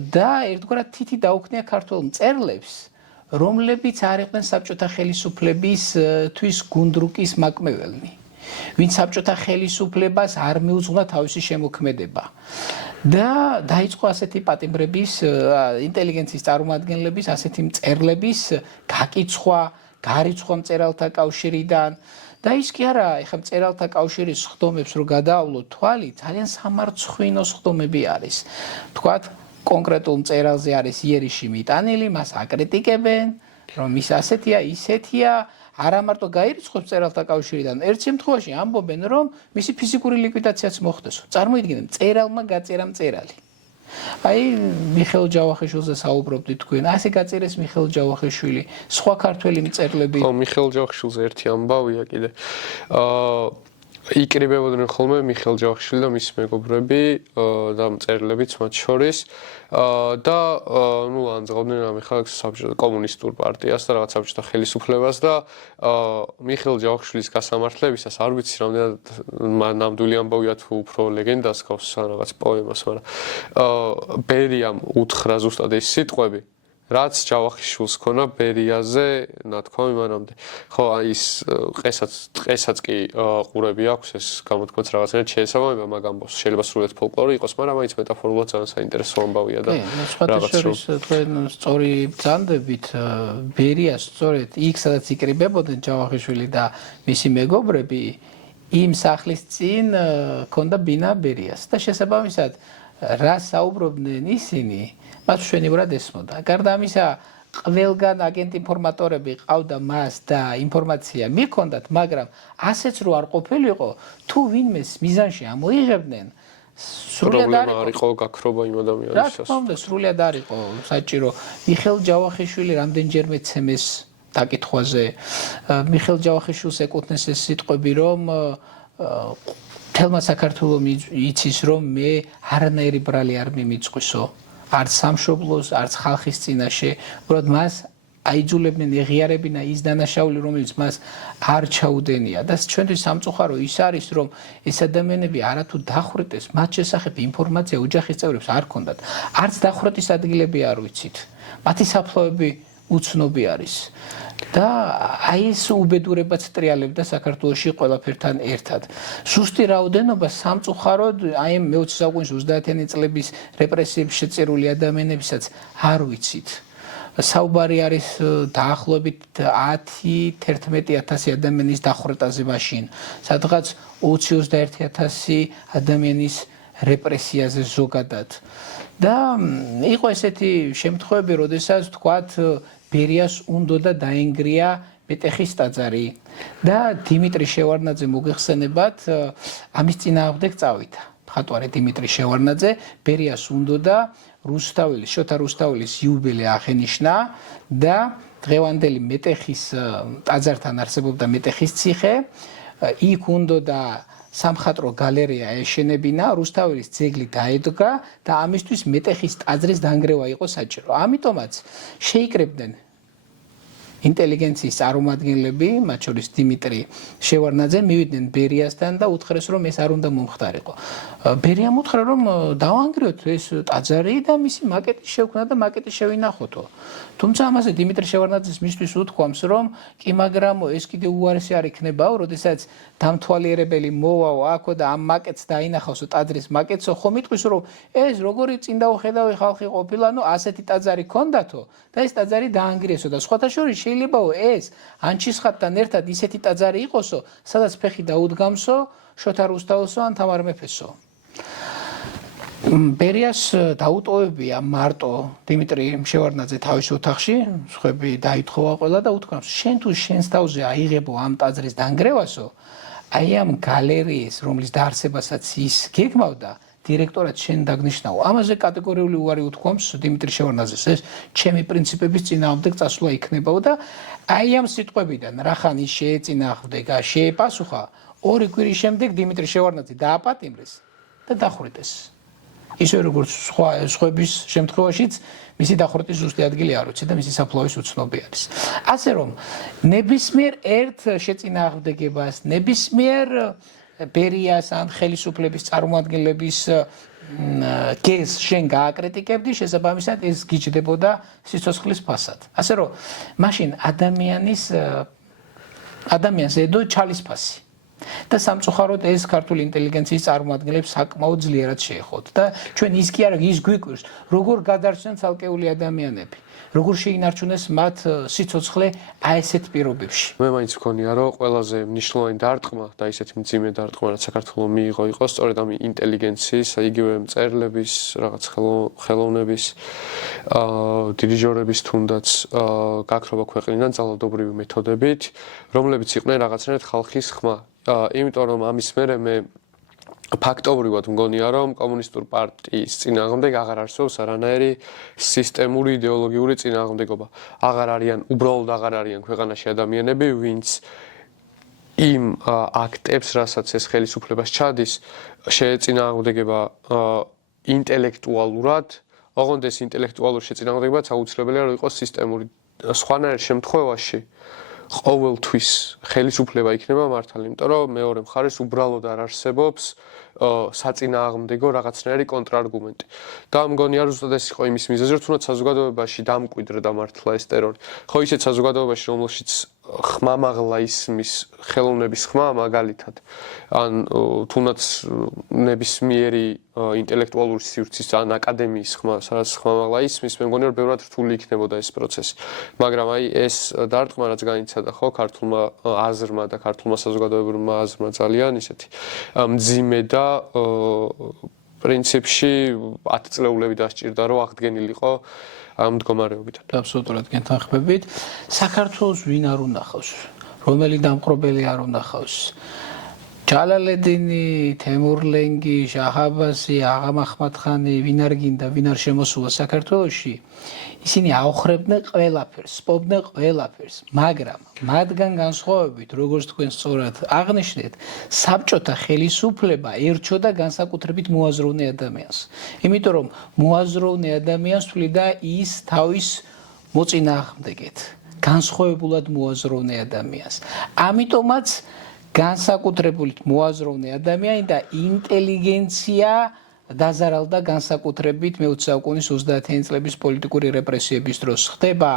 და ერთგვარად თითი დაუქნია ქართულ მწერლებს, რომლებიც არ იყვნენ საბჭოთა ხელისუფლებისთვის გუნდრუკის მაკმეველნი. ვინც საბჭოთა ხელისუფლებას არ მიუძღვნა თავისი შემოქმედება. და დაიწყო ასეთი პატიმრების, ინტელიგენციის წარმომადგენლების, ასეთი მწერლების გაკიცხვა, გარიცხვა მწერალთა კავშირიდან. და ის კი არა, ეხლა მწერალთა კავშირის სხდომებს რო გადაავლოთ თვალი, ძალიან სამარცხვინო სხდომები არის. თქვათ, კონკრეტულ მწერალზე არის იერიში მიტანილი, მას აკრიტიკებენ, რომ ის ასეთია, ისეთია, არა მარტო გაირიცხოს მწერალთა კავშირიდან, ერთ შემთხვევაში ამბობენ, რომ მისი ფიზიკური ლიკვიდაციაც მოხდეს. წარმოიდგინეთ, მწერალმა გაწერა მწერალი. აი, მიხეილ ჯავახიშვილზე საუბრობდით თქვენ, ასე გაწერეს მიხეილ ჯავახიშვილი, სხვა ქართველი მწერლები. ხო, მიხეილ ჯავახიშვილზე ერთი ამბავია კიდე. იკრიბებოდნენ ხოლმე მიხეილ ჯავახიშვილი და მისი მეგობრები და მწერლებიც მათ შორის და ნუ ანძღავდნენ ამ ხალხ საბჭოთა კომუნისტურ პარტიას და რაღაც საბჭოთა ხელისუფლებას და მიხეილ ჯავახიშვილის გასამართლებისას არ ვიცი რამდენად ნამდვილი ამბავია თუ უფრო ლეგენდას გავს რაღაც პოემას, მაგრამ ბერიამ უთხრა ზუსტად ეს სიტყვები რაც ჯავახიშვილს ქონა ბერიაზე ნათქვამი მანამდე. ხო, ის ყესაც კი ყურები აქვს, ეს გამოთქვაც რაღაცნაირად შეესაბამება მაგ ამბავს. შეიძლება სრულიად ფოლკლორი იყოს, მაგრამ მაინც მეტაფორულად ძალიან საინტერესო ამბავია და რაღაც რომ თქვენ სწორი ბრძანდებით ბერია სწორედ იქ სადაც იკრიბებოდნენ ჯავახიშვილი და მისი მეგობრები იმ სახლის წინ ქონდა ბინა ბერიას და შესაბამისად რა საუბრობდნენ ისინი მათ მშვენივრად ესმოდა. გარდა ამისა, ყველგან აგენტ ინფორმატორები ყავდა მას და ინფორმაცია მიქონდათ, მაგრამ ასეც რო არ ყოფილიყო, თუ ვინმეს მიზანში ამოიღებდნენ, სრულად არ იყო გაქრობა იმ ადამიანისას. რა თქმა უნდა, სრულად არ იყო საჭირო. მიხეილ ჯავახიშვილი რამდენჯერმე ცემეს დაკითხვაზე. მიხეილ ჯავახიშვილს ეკუთვნის ეს სიტყვები, რომ თელმა საქართველოს იცის, რომ მე არანაირი ბრალი არ მიმიწყვისო. არც სამშობლოს, არც ხალხის წინაშე, უბრალოდ მას აიძულებდნენ ეღიარებინა ის დანაშაული, რომელიც მას არ ჩაუდენია და ჩვენთვის სამწუხარო ის არის, რომ ეს ადამიანები არათუ დახვრიტეს, მათ შესახებ ინფორმაცია ოჯახის წევრებს არ ჰქონდათ, არც დახვრეტის ადგილები არ ვიცით. მათი საფლავები უცნობი არის. და აი ეს უბედურებაც ტრიალებდა საქართველოში ყველაფერთან ერთად. ზუსტი რაოდენობა სამწუხაროდ აი მე-20 საუკუნის 30-იანი წლების რეპრესიებში შეწირული ადამიანებისაც არ ვიცით. საუბარი არის დაახლოებით 10-11,000 ადამიანის დახვრეტაზე მაშინ, სადღაც 20-21,000 ადამიანის რეპრესიაზე ზოგადად. და იყო ესეთი შემთხვევები, როდესაც თქვათ ბერიას უნდა დაენგრია მეტეხის ტაძარი და დიმიტრი შევარნაძე მოგეხსენებათ ამის წინააღმდეგ წავიდა. მხატვარი დიმიტრი შევარნაძე ბერიას უნდა შოთა რუსთაველის იუბილე აღენიშნა და დღევანდელი მეტეხის ტაძართან არსებობდა მეტეხის ციხე, იქ უნდა სამხატვრო გალერეა ეშენებინა, რუსთაველის ძეგლი დაედგა და ამისთვის მეტეხის ტაძრის დანგრევა იყო საჭირო. ამიტომაც შეიკრებდნენ ინტელიგენციის წარმომადგენლები, მათ შორის დიმიტრი შევარნაძე, მივიდნენ ბერიასთან და უთხრეს, რომ ეს არ უნდა მომხდარიყო. ბერიამ უთხრა, რომ დავანგრიოთ ეს ტაძარი და მისი მაკეტი შევქმნა და მაკეტი შევინახოთო. თუმცა ამაზე დიმიტრი შევარნაძეს მისთვის უთქვამს, რომ კი, მაგრამ ეს კიდე უარესი არ იქნებაო, როდესაც დამთვალიერებელი მოვაო აქო და ამ მაკეტს დაინახავსო, ტაძრის მაკეტსო, ხომ იტყვის, რომ ეს როგორი წინ დაუხედავი ხალხი ყოფილა, ნუ ასეთი ტაძარი ქონდათო და ეს ტაძარი დაანგრიესო და სხვათა შორის შეიძლებაო ეს ანჩისხატთან ერთად ისეთი ტაძარი იყოსო, სადაც ფეხი დაუდგამსო შოთა რუსთაველსო ან თამარ მეფესო. ბერიას დაუტოვებია მარტო დიმიტრი შევარნაძე თავის ოთახში, სხვები დაითხოვა ყველა და უთქვამს, შენ თუ შენს თავზე აიღებო ამ ტაძრის დანგრევასო, აი ამ გალერეის, რომლის დაარსებასაც ის გეგმავდა, დირექტორად შენ დაგნიშნაო. ამაზე კატეგორიული უარი უთქვამს დიმიტრი შევარნაძეს, ეს ჩემი პრინციპების წინააღმდეგ წასვლა იქნებაო და აი ამ სიტყვებიდან რახან ის შეეწინააღმდეგა, შეეპასუხა, 2 კვირის შემდეგ დიმიტრი შევარნაძე დააპატიმრეს და დახვრიტეს. ისე როგორც სხვების შემთხვევაშიც მისი დახვრეტის ზუსტი ადგილი არ ვიცი და მისი საფლავის უცნობი არის. ასე რომ ნებისმიერ ერთ შეწინააღმდეგებას, ნებისმიერ ბერიას ან ხელისუფლების წარმომადგენლების გეს შენ გააკრიტიკებდი, შესაბამისად ეს გიჯდებოდა სიცოცხლის ფასად. ასე რომ მაშინ ადამიანს ედო ჩალის ფასი. და სამწუხაროდ ეს ქართული ინტელიგენციის წარმომადგენლებს საკმაოდ ძლიერად შეეხოთ და ჩვენ ის კი არა ის გვიკვირს, როგორ გადარჩნენ ცალკეული ადამიანები, როგორ შეინარჩუნეს მათ სიცოცხლე აი ესეთ პირობებში. მე მაინც მგონია, რომ ყველაზე მნიშვნელოვანი დარტყმა და ისეთი მძიმე დარტყმა, რაც საქართველოს მიიღო, იყო სწორედ ამ ინტელიგენციის, იგივე მწერლების, რაღაც ხელოვნების, დირიჟორების თუნდაც გაქრობა ქვეყნიდან ძალადობრივი მეთოდებით, რომლებიც იყვნენ რაღაცნაირად ხალხის ხმა. იმიტომ რომ ამის მერე მე ფაქტობრივად მგონია, რომ კომუნისტური პარტიის წინააღმდეგ აღარ არსებობს არანაირი სისტემური იდეოლოგიური წინააღმდეგობა. უბრალოდ აღარ არიან ქვეყანაში ადამიანები, ვინც იმ აქტებს, რასაც ეს ხელისუფლებას ჩადის, შეეწინააღმდეგება ინტელექტუალურად, ოღონდ ეს ინტელექტუალური შეწინააღმდეგებაც აუცილებელია, რომ იყოს სისტემური. სხვანაირ შემთხვევაში ყოველთვის ხელისუფლება იქნება მართალი, იმიტომ რომ მეორე მხარეს უბრალოდ არ არსებობს საწინააღმდეგო რაღაცნაირი კონტრარგუმენტი. და მგონია, რომ ზუსტად ეს იყო იმის მიზეზი, რომ თუნდაც საზოგადოებაში დამკვიდრდა მართლა ეს ტერორი. ხო, ისეთ საზოგადოებაში, რომელშიც ხმამაღლა ისმის ხელოვნების ხმა მაგალითად, ან თუნდაც ნებისმიერი ინტელექტუალური სივრცის ან აკადემიის ხმა, სადაც ხმამაღლა ისმის, მე მგონია, რომ ბევრად რთული იქნებოდა ეს პროცესი. მაგრამ აი ეს დარტყმა, რაც განიცადა ხო ქართულმა აზრმა და ქართულმა საზოგადოებრივმა აზრმა ძალიან ისეთი მძიმე და პრინციპში 10 წლეულები დასჭირდა, რომ აღდგენილიყო ამ მდგომარეობიდან. აბსოლუტურად გეთანხმებით. საქართველოს ვინ არ უნახავს, რომელი დამყრობელი არ უნახავს. ჯალალედინი, თემურლენგი, შაჰ-აბასი, აღა მაჰმად-ხანი, ვინ არ გინდა, ვინ არ შემოსულა საქართველოში, ისინი აოხრებდნენ ყველაფერს, სპობდნენ ყველაფერს, მაგრამ მათგან განსხვავებით, როგორც თქვენ სწორად აღნიშნეთ, საბჭოთა ხელისუფლება ერჩოდა განსაკუთრებით მოაზროვნე ადამიანს. იმიტომ რომ მოაზროვნე ადამიანს თვლიდა ის თავის მოწინააღმდეგეთ, განსხვავებულად მოაზროვნე ადამიანს. ამიტომაც განსაკუთრებით მოაზროვნე ადამიანი და ინტელიგენცია დაზარალდა განსაკუთრებით მე-20 საუკუნის 30-იანი წლების პოლიტიკური რეპრესიების დროს. ხდება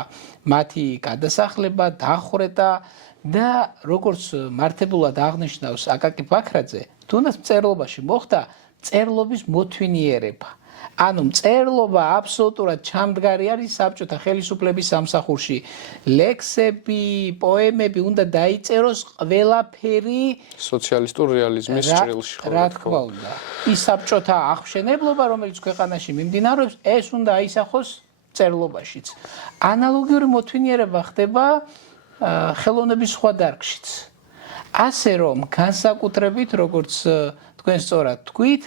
მათი გადასახლება, დახვრეტა და როგორც მართებულად აღნიშნავს აკაკი ბაქრაძე, თუნდაც მწერლობაში მოხდა მწერლობის მოთვინიერება. ანუ მწერლობა აბსოლუტურად ჩამდგარი არის საბჭოთა ხელისუფლების სამსახურში. ლექსები, პოემები უნდა დაიწეროს ყველაფერი სოციალისტურ რეალიზმის ჭრილში. რა თქმა უნდა. ის საბჭოთა აღმშენებლობა, რომელიც ქვეყანაში მიმდინარეობს, ეს უნდა აისახოს მწერლობაშიც. ანალოგიური მოთვინიერება ხდება ხელოვნების სხვა დარგშიც. ასე რომ განსაკუთრებით, როგორც თქვენ სწორად თქვით,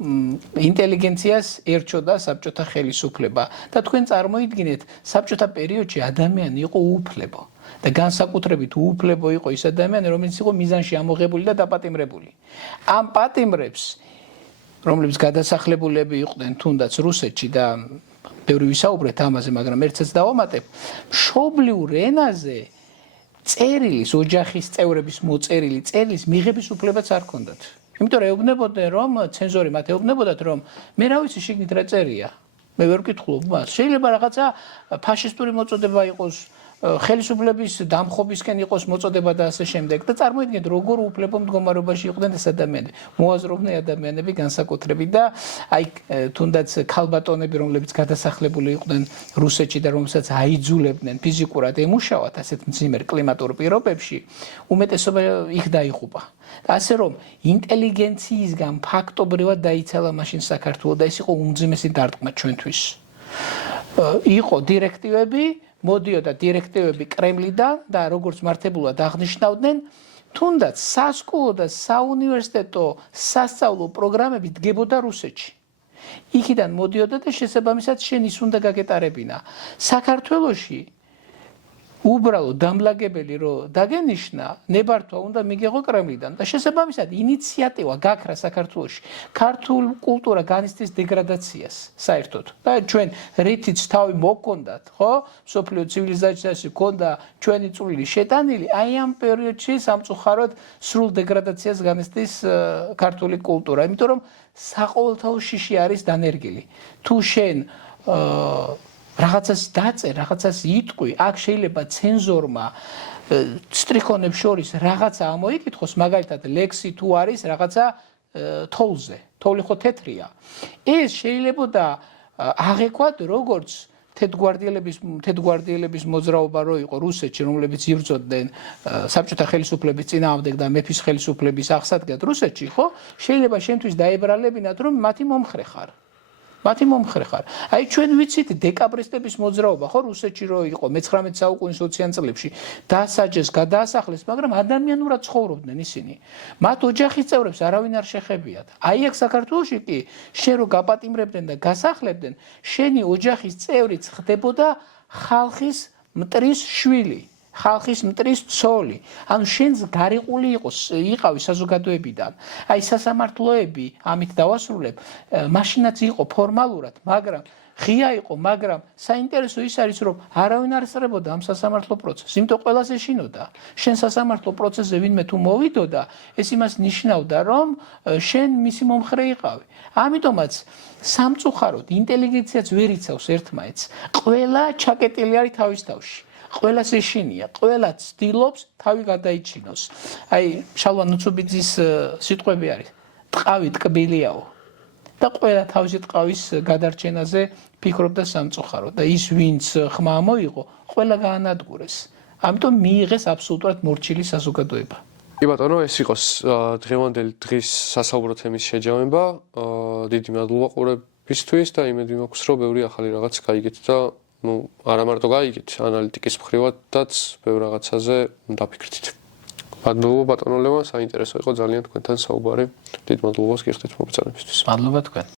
ინტელიგენციას ერჩოდა საბჭოთა ხელისუფლება და თქვენ წარმოიდგინეთ, საბჭოთა პერიოდში ადამიანი იყო უუფლებო და განსაკუთრებით უუფლებო იყო ის ადამიანი, რომელიც იყო მიზანში ამოღებული და დაპატიმრებული. ამ პატიმრებს, რომლებიც გადასახლებულები იყვნენ თუნდაც რუსეთში და ბევრი ვისაუბრეთ ამაზე, მაგრამ ერთსაც დავამატებ, მშობლიურ ენაზე წერილის, ოჯახის წევრების მოწერილი წერილის მიღების უფლებაც არ ჰქონდათ. იმიტომ ეუბნებოდნენ, რომ ცენზორი მათ ეუბნებოდათ, რომ მე რა ვიცი შიგნით რა წერია. მე ვერ ვკითხულობ მას. შეიძლება რაღაცა ფაშისტური მოწოდება იყოს, ხელისუფლების დამხობისკენ იყოს მოწოდება და ასე შემდეგ. და წარმოიდგინეთ, როგორ უფლებო მდგომარეობაში იყვნენ ეს ადამიანები. მოაზროვნე ადამიანები განსაკუთრებით და აი თუნდაც ქალბატონები, რომლებიც გადასახლებული იყვნენ რუსეთში და რომელსაც აიძულებდნენ ფიზიკურად ემუშავათ ასეთ მძიმერ კლიმატურ პირობებში, უმეტესობა იქ დაიღუპა. ასე რომ ინტელიგენციისგან ფაქტობრივად დაიცალა მაშინ საქართველო და ეს იყო უმძიმესი დარტყმა ჩვენთვის. იყო დირექტივები, მოდიოდა დირექტივები კრემლიდან და როგორც მართებულად აღნიშნავდნენ, თუნდაც სასკოლო და საუნივერსიტეტო სასწავლო პროგრამები დგებოდა რუსეთში. იქიდან მოდიოდა და შესაბამისად შენ ის უნდა გაგეტარებინა. საქართველოში უბრალოდ დამლაგებელი რო დაგენიშნა, ნებართვა უნდა მიგეღო კრემლიდან და შესაბამისად ინიციატივა გაქრა საქართველოში ქართულ კულტურა განიცდის დეგრადაციას საერთოდ. და ჩვენ რითიც თავი მოგკონდათ, ხო? მსოფლიო ცივილიზაციაში გქონდა ჩვენი წვლილი შეტანილი, აი ამ პერიოდში სამწუხაროდ სრულ დეგრადაციას განიცდის ქართული კულტურა, იმიტომ რომ საყოველთაო შიში არის დანერგილი. თუ შენ რაღაცას დაწერ, რაღაცას იტყვი, აქ შეიძლება ცენზორმა სტრიქონებს შორის რაღაცა ამოიკითხოს, მაგალითად ლექსი თუ არის რაღაცა თოვლზე, თოვლი ხო თეთრია. ეს შეიძლება აღეკვათ როგორც თეთრგვარდიელების მოძრაობა რო იყო რუსეთში, რომლებიც იბრძოდნენ საბჭოთა ხელისუფლების წინააღმდეგ და მეფის ხელისუფლების აღსადგენად რუსეთში, ხო? შეიძლება შენთვის დაებრალებინათ, რომ მათი მომხრე ხარ. მათი მომხრე ხარ. აი ჩვენ ვიცით დეკაბრისტების მოძრაობა, ხო, რუსეთში რო იყო მე-19 საუკუნის 20-იან წლებში, დასაჯეს, გადაასახლეს, მაგრამ ადამიანურად ცხოვრობდნენ ისინი. მათ ოჯახის წევრებს არავინ არ შეხებიათ. აი აქ საქართველოში კი შენ რო გაპატიმრებდნენ და გასახლებდნენ, შენი ოჯახის წევრიც ხდებოდა ხალხის მტრის შვილი. ხალხის მტრის ცოლი. ანუ შენს გარიყული იყავი საზოგადოებიდან. აი სასამართლოები, ამით დავასრულებ, მაშინაც იყო ფორმალურად, მაგრამ ღია იყო, მაგრამ საინტერესო ის არის, რომ არავინ არ ესწრებოდა ამ სასამართლო პროცესს. იმიტომ ყველას ეშინოდა. შენ სასამართლო პროცესზე ვინმე თუ მოვიდოდა, ეს იმას ნიშნავდა, რომ შენ მისი მომხრე იყავი. ამიტომაც სამწუხაროდ ინტელიგენციაც ვერ იცავს ერთმანეთს. ყველა ჩაკეტილი არის თავის თავში. ყველას ეშინია, ყველა ცდილობს თავი გადაიჩინოს. აი, შალვა ნუცუბიძის სიტყვები არის: ტყავი ტკბილიაო. და ყველა თავისი ტყავის გადარჩენაზე ფიქრობდა სამწუხაროდ და ის ვინც ხმა მოიღო, ყველა გაანადგურეს. ამიტომ მიიღეს აბსოლუტურად მორჩილი საზოგადოება. კი ბატონო, ეს იყოს დღევანდელი დღის სასაუბრო თემის შეჯამება. დიდი მადლობა ყურებისთვის და იმედი მაქვს, რომ ბევრი ახალი რაღაც გაიგეთ და არა მარტო გაიგეთ, ანალიტიკის მხრივადაც ბევრ რაღაცაზე დაფიქრდით. მადლობა ბატონო ლევან, საინტერესო იყო ძალიან თქვენთან საუბარი. დიდ მადლობას გიხდით მოგწონებისთვის. მადლობა თქვენ.